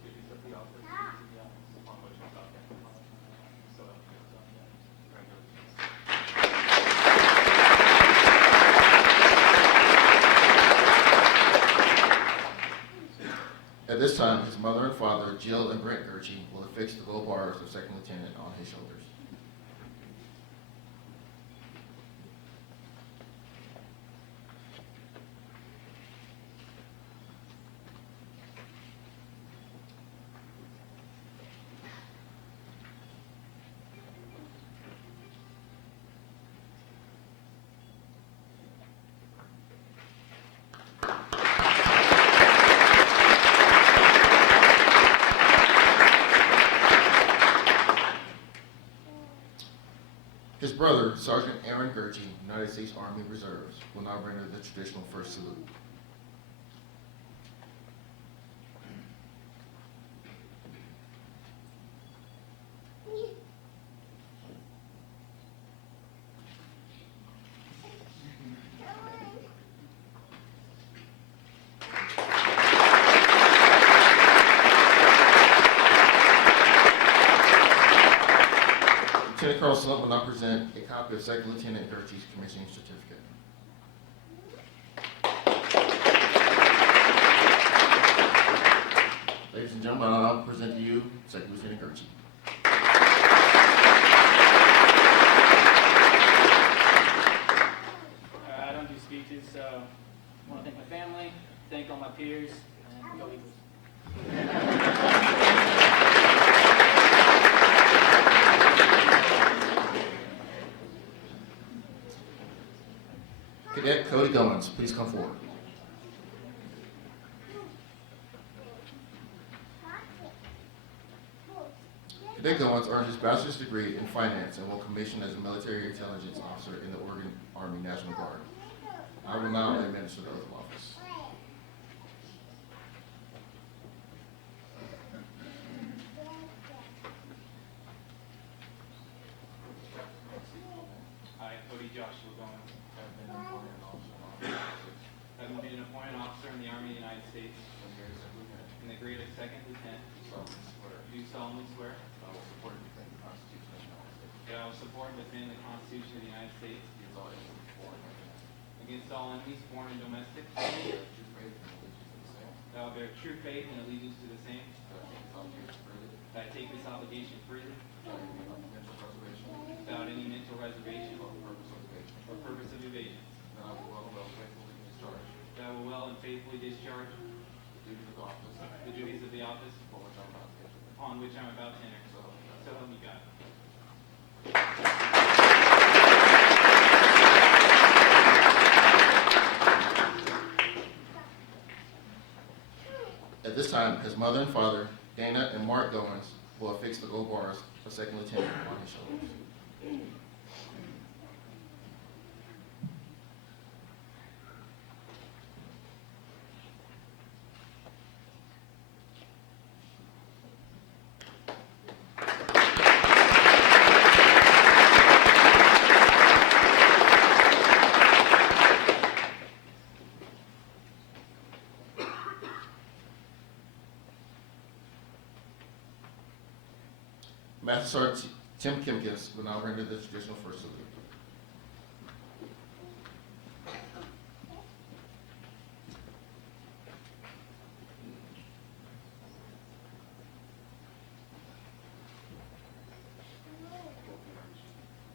duties of the office upon which I'm about to enter. So help me God. Congratulations. At this time, his mother and father, Jill and Brent Gertrude, will affix the gold bars of Second Lieutenant on his shoulders. His brother, Sergeant Aaron Gertrude, United States Army Reserves, will now render the traditional first salute. Lieutenant Colonel Slump will now present a copy of Second Lieutenant Gertrude's commissioning certificate. Ladies and gentlemen, I'll now present to you Second Lieutenant Gertrude. I don't do speeches, so I want to thank my family, thank all my peers, and go Eagles. Cadet Cody Goins, please come forward. Cadet Goins earned his bachelor's degree in finance and will commission as a military intelligence officer in the Oregon Army National Guard. I will now administer the oath of office. Joshua Gomez. Having been appointed officer in the Army of the United States. In the grade of second lieutenant. Do solemnly swear. That I will support and defend the Constitution of the United States. Against all enemies, foreign and domestic. That I will bear true faith and allegiance to the same. That I take this obligation freely. Without any mental reservation. Or purpose of evasion. That I will well and faithfully discharge. The duties of the office. Upon which I'm about to enter. So help me God. At this time, his mother and father, Dana and Mark Goins, will affix the gold bars of second lieutenant on his shoulders. Master Sergeant Tim Kimkins will now render the traditional first salute.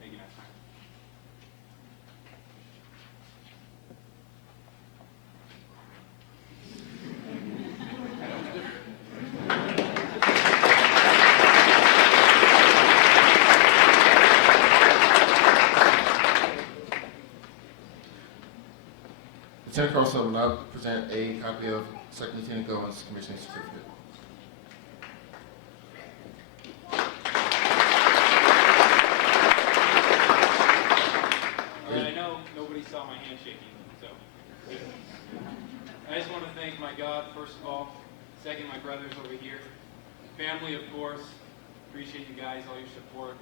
Thank you, Master. Lieutenant Colonel will now present a copy of Second Lieutenant Goins' commissioning certificate. All right, I know nobody saw my hand shaking, so I just want to thank my God, first of all. Second, my brothers over here. Family, of course. Appreciate you guys, all your support.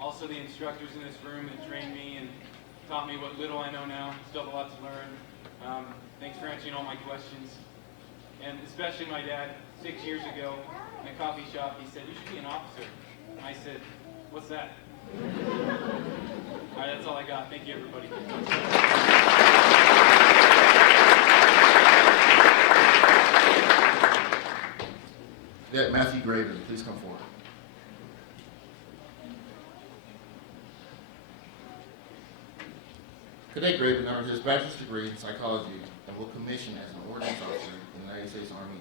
Also, the instructors in this room that trained me and taught me what little I know now. Still have a lot to learn. Thanks for answering all my questions. And especially my dad, 6 years ago, in a coffee shop, he said, "You should be an officer." And I said, "What's that?" All right, that's all I got. Thank you, everybody. Cadet Matthew Graven, please come forward. Cadet Graven earned his bachelor's degree in psychology and will commission as an ordnance officer in the United States Army.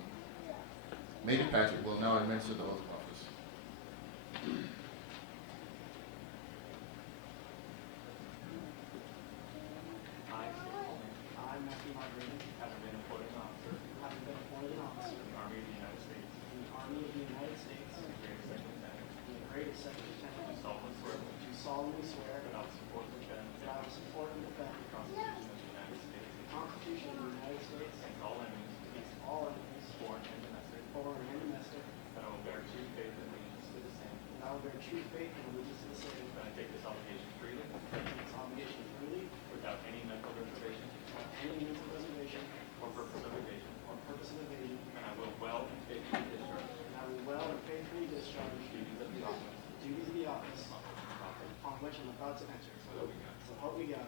Major Patrick will now administer the oath of office. I, Matthew Margaret, Having been appointed officer having been appointed an officer in the Army of the United States, in the Army of the United States, in the grade of second lieutenant, in the grade of second lieutenant, do solemnly swear do solemnly swear that I will support and defend that I will support and defend the Constitution of the United States the Constitution of the United States against all enemies, against all enemies, foreign and domestic, foreign and domestic, that I will bear true faith and allegiance to the same, and I will bear true faith and allegiance to the same, that I take this obligation freely, taking this obligation freely, without any mental reservation without any mental reservation or purpose of evasion, or purpose of evasion, and I will well and faithfully discharge and I will well and faithfully discharge the duties of the office the duties of the office upon which I'm about to enter. so help me God. So help me God.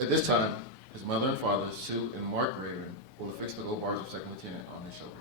At this time, his mother and father, Sue and Mark Graven, will affix the gold bars of second lieutenant on his shoulders.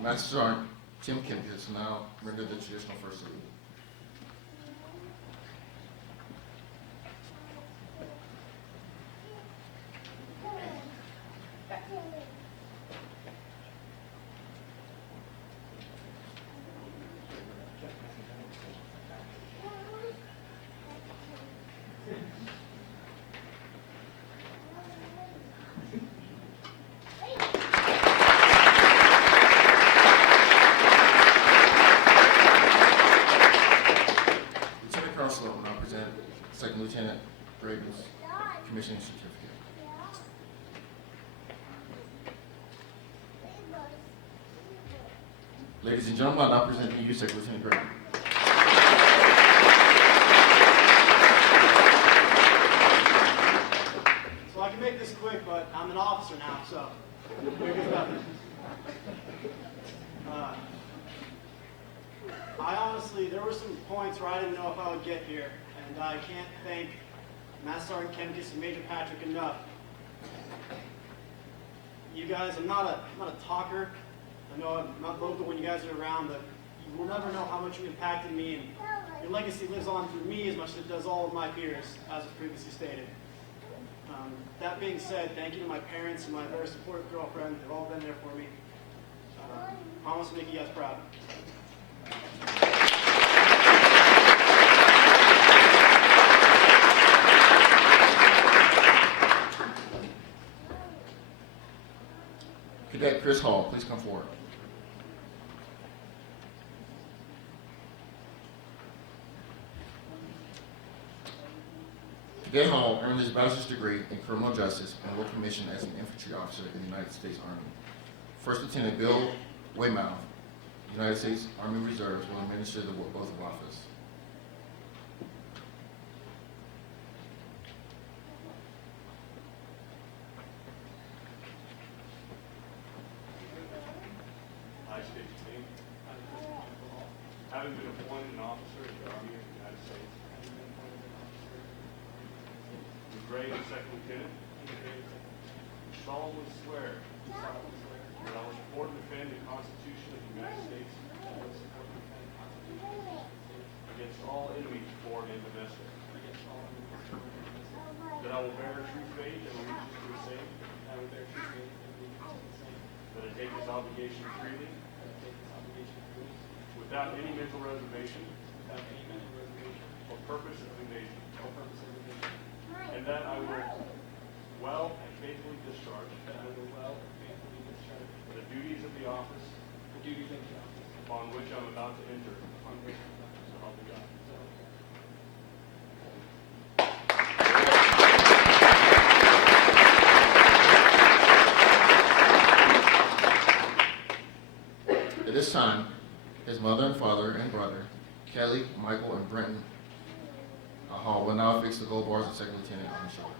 Master Sergeant Tim Kimkins now render the traditional first salute. Lieutenant Graven's commissioning certificate. Ladies and gentlemen, I now present to you Second Lieutenant Graven. So I can make this quick, but I'm an officer now, so quick as nothing. I honestly, there were some points where I didn't know if I would get here, and I can't thank Master Sergeant Kemkis and Major Patrick enough. You guys, I'm not a talker. I know I'm not vocal when you guys are around, but you will never know how much you impacted me, and your legacy lives on through me as much as it does all of my peers, as was previously stated. That being said, thank you to my parents and my very supportive girlfriend. They've all been there for me. Promise to make you guys proud. Cadet Chris Hall, please come forward. Cadet Hall earned his bachelor's degree in criminal justice and was commissioned as an infantry officer in the United States Army. First Lieutenant Bill Weymouth, United States Army Reserves, will administer the oath of office. I state your name. Having been appointed an officer in the Army of the United States, the grade of second lieutenant, solemnly swear that I will support and defend the Constitution of the United States against all enemies, foreign and domestic. That I will bear true faith and allegiance to the same. That I take this obligation freely, without any mental reservation or purpose of evasion. And that I will well and faithfully discharge the duties of the office upon which I'm about to enter. So help me God. At this time, his mother and father and brother, Kelly, Michael, and Brenton Hall, will now affix the gold bars of Second Lieutenant on the shoulder.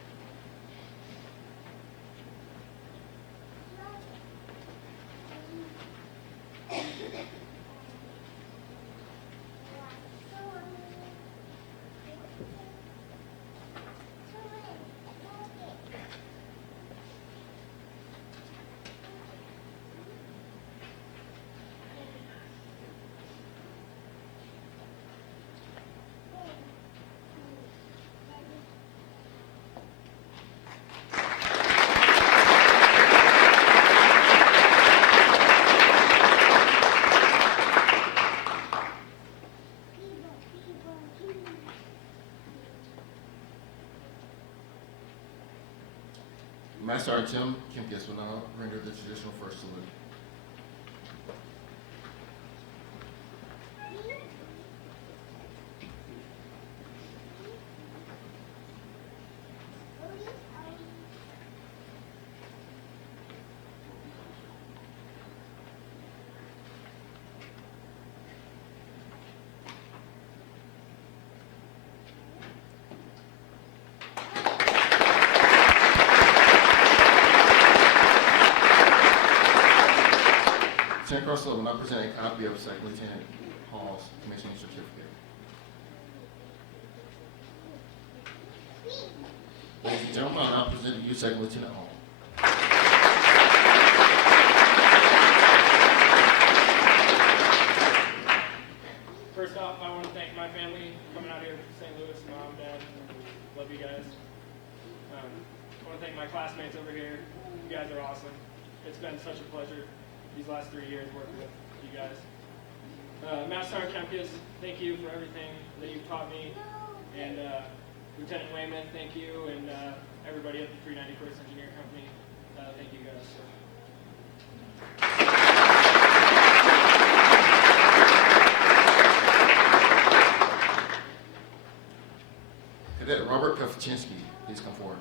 Master Sergeant Tim Kemkis will now render the traditional first salute. Lieutenant Russell will now present a copy of Second Lieutenant Hall's commissioning certificate. Ladies and gentlemen, I now present to you Second Lieutenant Hall. First off, I want to thank my family for coming out here from St. Louis. Mom, Dad, love you guys. I want to thank my classmates over here. You guys are awesome. It's been such a pleasure these last 3 years working with you guys. Master Sergeant Kemkis, thank you for everything that you've taught me. And Lieutenant Weymouth, thank you. And everybody at the 391st Engineer Company, thank you guys. Cadet Robert Kovchinsky, please come forward.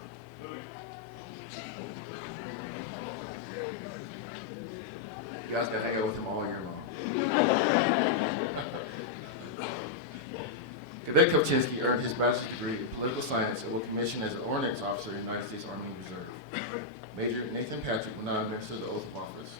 You guys got to hang out with him all year long. Cadet Kovchinsky earned his bachelor's degree in political science and will commission as an ordnance officer in the United States Army Reserve. Major Nathan Patrick will now administer the oath of office.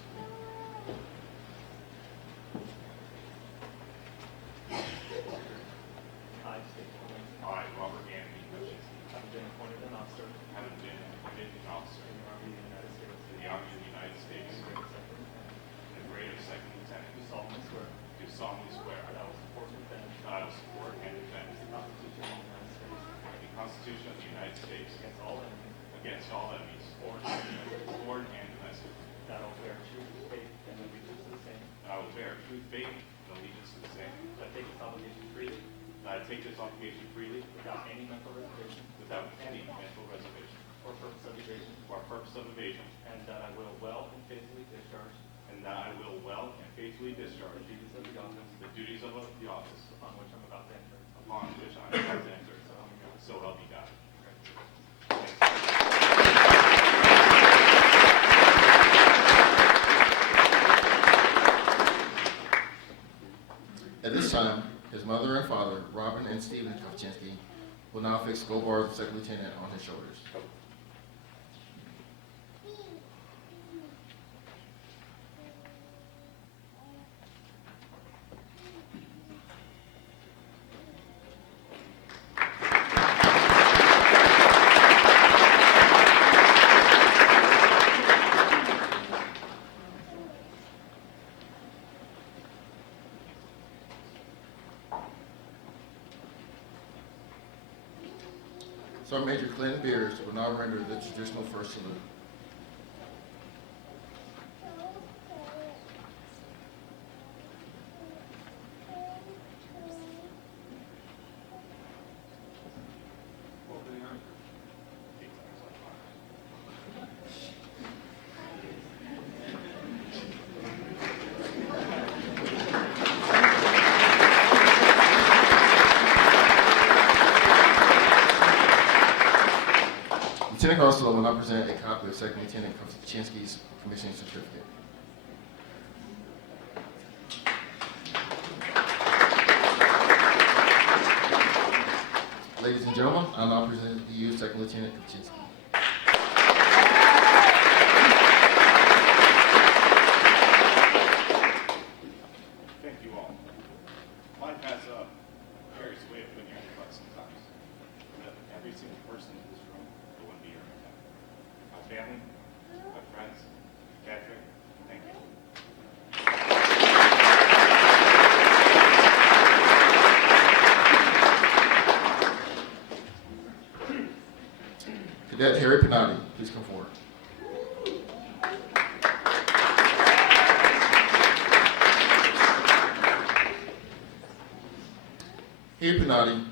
I state your name. I, Robert Anthony Kovchinsky, Having been appointed an officer having been appointed an officer in the Army of the United States. in the Army of the United States, And the grade of second lieutenant, do solemnly swear do solemnly swear that I will support and defend that I will support and defend the Constitution of the United States the Constitution of the United States against all enemies, against all enemies, foreign and domestic. that I will bear true faith and allegiance to the same, That I will bear true faith and allegiance to the same. that I take this obligation freely That I take this obligation freely without any mental reservation without any mental reservation or purpose of evasion, or purpose of evasion, and that I will well and faithfully discharge and that I will well and faithfully the discharge duties of the office the duties of the office upon which I'm about to enter. upon which I am about to enter. So help me God. At this time, his mother and father, Robin and Stephen Kovchinsky, will now fix gold bars of second lieutenant on his shoulders. Sergeant Major Clinton Beers will now render the traditional first salute. Lieutenant Garcelo will now present a copy of Second Lieutenant Kovchinsky's commissioning certificate. Ladies and gentlemen, I now present to you Second Lieutenant Kovchinsky. Thank you all. Life has a various way of putting you on your butt sometimes. But every single person in this room will wouldn't be here right now. My family, my friends, Patrick, thank you. Cadet Harry Pinati, please come forward. Harry Pinati,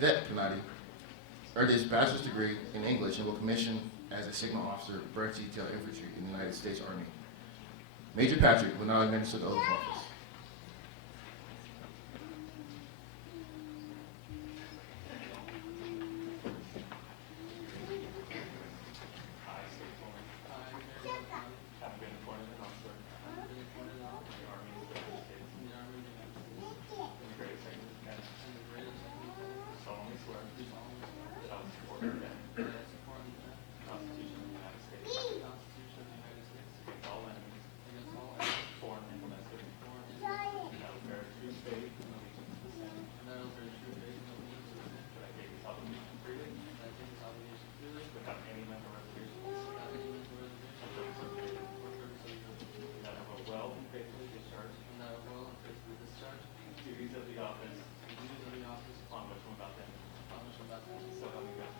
Cadet Pinati, earned his bachelor's degree in English and will commission as a signal officer, branch detail infantry in the United States Army. Major Patrick will now administer the oath of office. I state your name. Having been appointed an officer in the Army of the United States, in the grade of second lieutenant, do solemnly swear that I will support and defend the Constitution of the United States against all enemies, foreign and domestic, and I will bear true faith and allegiance to the same, that I take this obligation freely without any mental reservation or purpose of evasion, and that I will well and faithfully discharge the duties of the office upon which I'm about to enter. So help me God.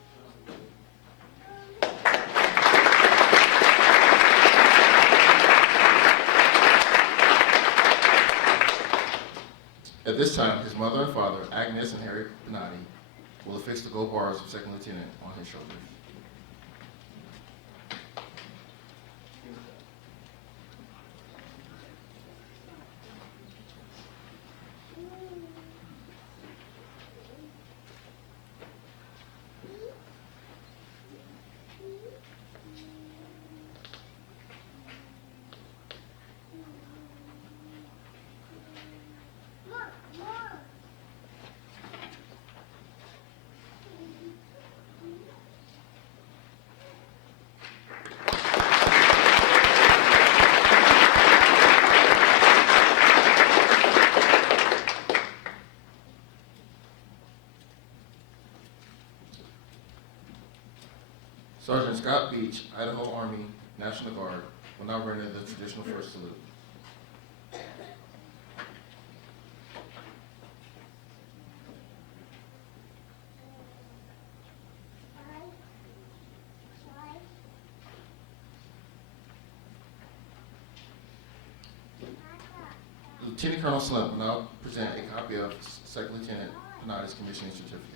At this time, his mother and father, Agnes and Harry Pinati, will affix the gold bars of second lieutenant on his shoulders. Sergeant Scott Beach, Idaho Army National Guard, will now render the traditional first salute. Lieutenant Colonel Slim will now present a copy of Second Lieutenant Panotti's commissioning certificate.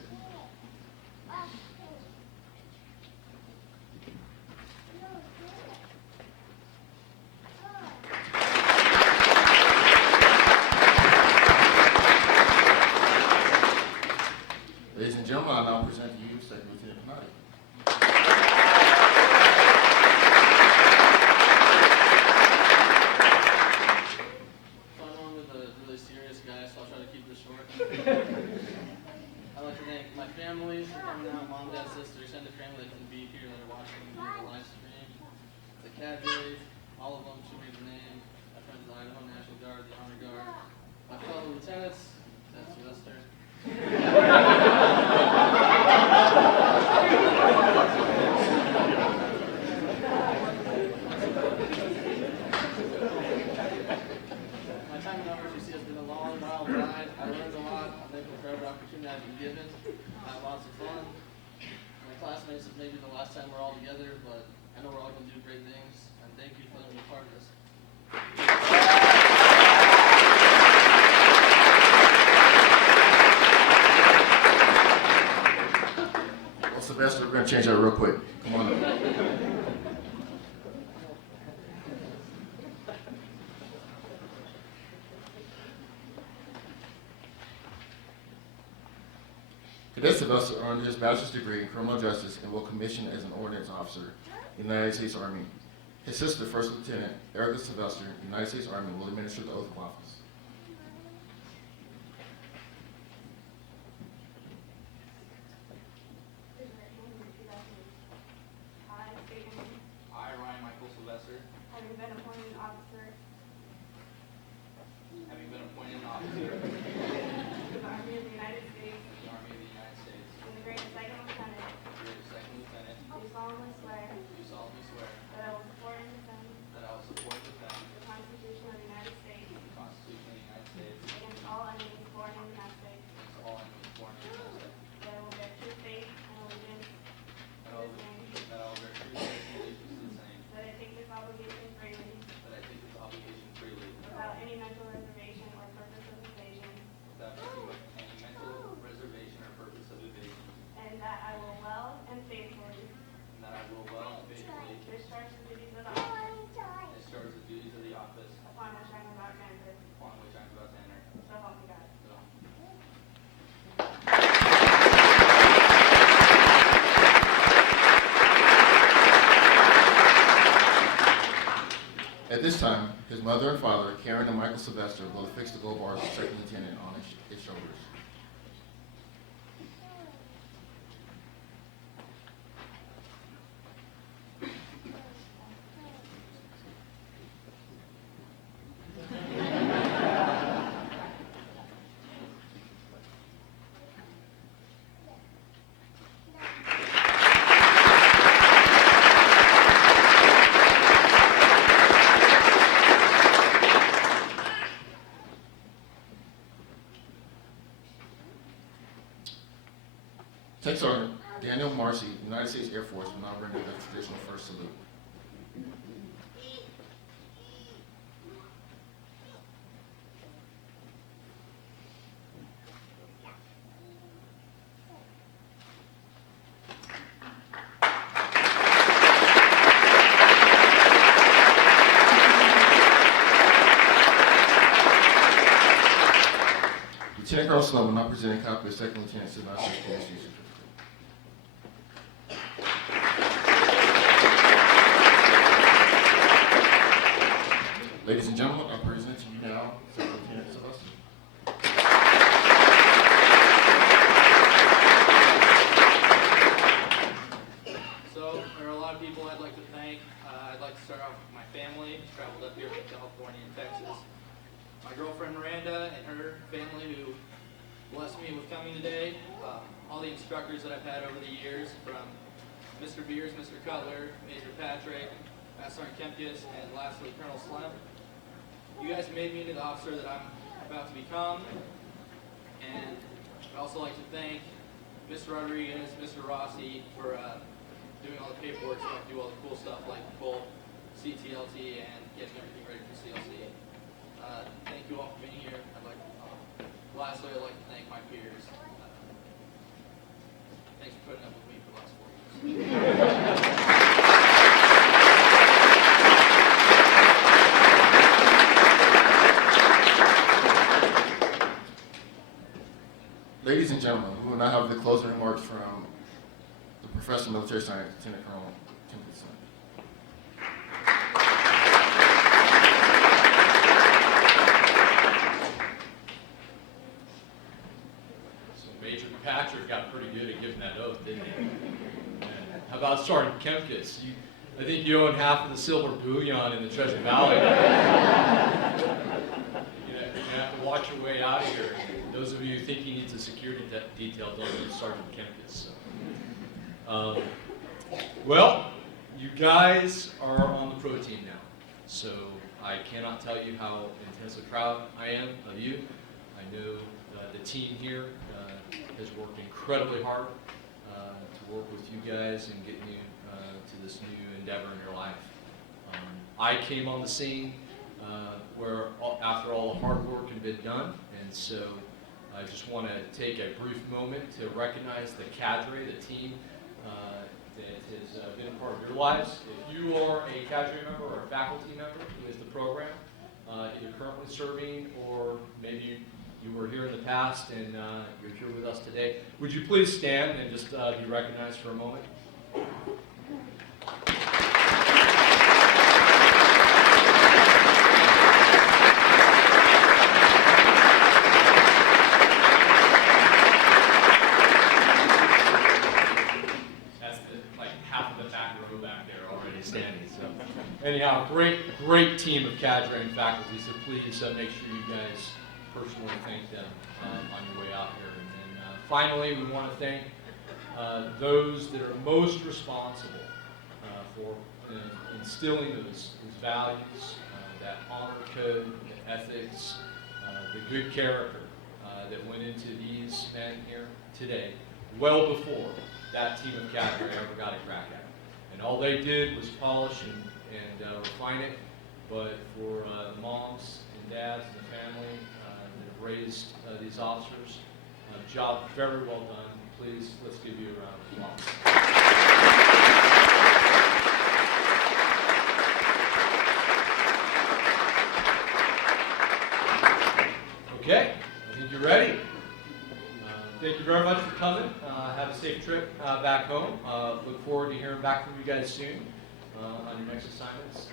Ladies and gentlemen, I now present to you Second Lieutenant Panotti. So I know I'm with a really serious guy, so I'll try to keep this short. I'd like to thank my family for coming out, mom, dad, sister, extended family that can be here that are watching the live stream, the cadre, all of them, should read the name, my friends in the Idaho National Guard, the Honor Guard, my fellow lieutenants, Lieutenant Sylvester. My time in ROTC has been a long, wild ride. I learned a lot. I'm thankful for every opportunity I've been given. I had lots of fun. My classmates, it may be the last time we're all together, but I know we're all going to do great things. And thank you for letting me be part of this. Well, Sylvester, we're going to change that real quick. Come on up. Cadet Sylvester earned his bachelor's degree in criminal justice and will commission as an ordnance officer in the United States Army. His sister, First Lieutenant Erica Sylvester, United States Army, will administer the oath of office. I, Ryan Michael Sylvester, Having been appointed an officer of of the Army of the United States the Army of the United States, and the grade of second lieutenant, grade of second lieutenant, do solemnly swear do solemnly swear that I will support and defend that I will support and defend the Constitution of the United States the Constitution of the United States against all enemies, foreign and domestic, against all enemies, foreign and domestic, that I will bear true faith and allegiance that to I the same, will bear true faith and allegiance to the same, that I take this obligation freely that I take this obligation freely without any mental reservation or purpose of evasion, without any mental reservation or purpose of evasion, and that I will well and faithfully and that I will well and faithfully discharge the duties of the office discharge the duties of the office upon which I am about to enter. upon which I am about to enter. So help me God. So, At this time, his mother and father, Karen and Michael Sylvester, will affix the gold bars of Second Lieutenant on his shoulders. Tech Sergeant Daniel Marcy, United States Air Force, will now render the traditional first salute. Lieutenant Colonel Snow will now present a copy of Second Lieutenant Sylvester's commissioning certificate. Ladies and gentlemen, I present to you now Second Lieutenant Sylvester. So, there are a lot of people I'd like to thank. I'd like to start off with my family, traveled up here from California and Texas. My girlfriend Miranda and her family who blessed me with coming today. All the instructors that I've had over the years, from Mr. Mr. Beers, Mr. Cutler, Major Patrick, Master Sergeant Kempkis, and lastly Colonel Slem. You guys made me into the officer that I'm about to become, and I'd also like to thank Mr. Rodriguez, Mr. Rossi for doing all the paperwork so I can do all the cool stuff like both CTLT and getting everything ready for CLC. Thank you all for being here. Lastly, I'd like to thank my peers. Thanks for putting up with me for the last 4 years. Ladies and gentlemen, we will now have the closing remarks from the Professor of Military Science, Lieutenant Colonel Timothy Smith. So Major Patrick got pretty good at giving that oath, didn't he? And how about Sergeant Kempkis? I think you own half of the silver bullion in the Treasure Valley. You're gonna have to watch your way out of here. Those of you who think he needs a security detail, don't use Sergeant Kempkis. So. Well, you guys are on the pro team now. So I cannot tell you how intensely proud I am of you. I know the team here has worked incredibly hard to work with you guys and getting you to this new endeavor in your life. I came on the scene where after all the hard work had been done, and so I just want to take a brief moment to recognize the cadre, the team that has been a part of your lives. If you are a cadre member or a faculty member who is the program, either currently serving or maybe you were here in the past and you're here with us today, would you please stand and just be recognized for a moment? Anyhow, great team of cadre and faculty, so please make sure you guys personally thank them on your way out here. And then finally, we want to thank those that are most responsible for instilling those values, that honor code, the ethics, the good character that went into these men here today, well before that team of cadre ever got a crack at it. And all they did was polish and refine it, but for the moms and dads and the family that have raised these officers, job very well done. Please, let's give you a round of applause. Okay, I think you're ready. Thank you very much for coming. Have a safe trip back home. Look forward to hearing back from you guys soon on your next assignments.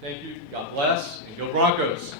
Thank you. God bless, and go Broncos.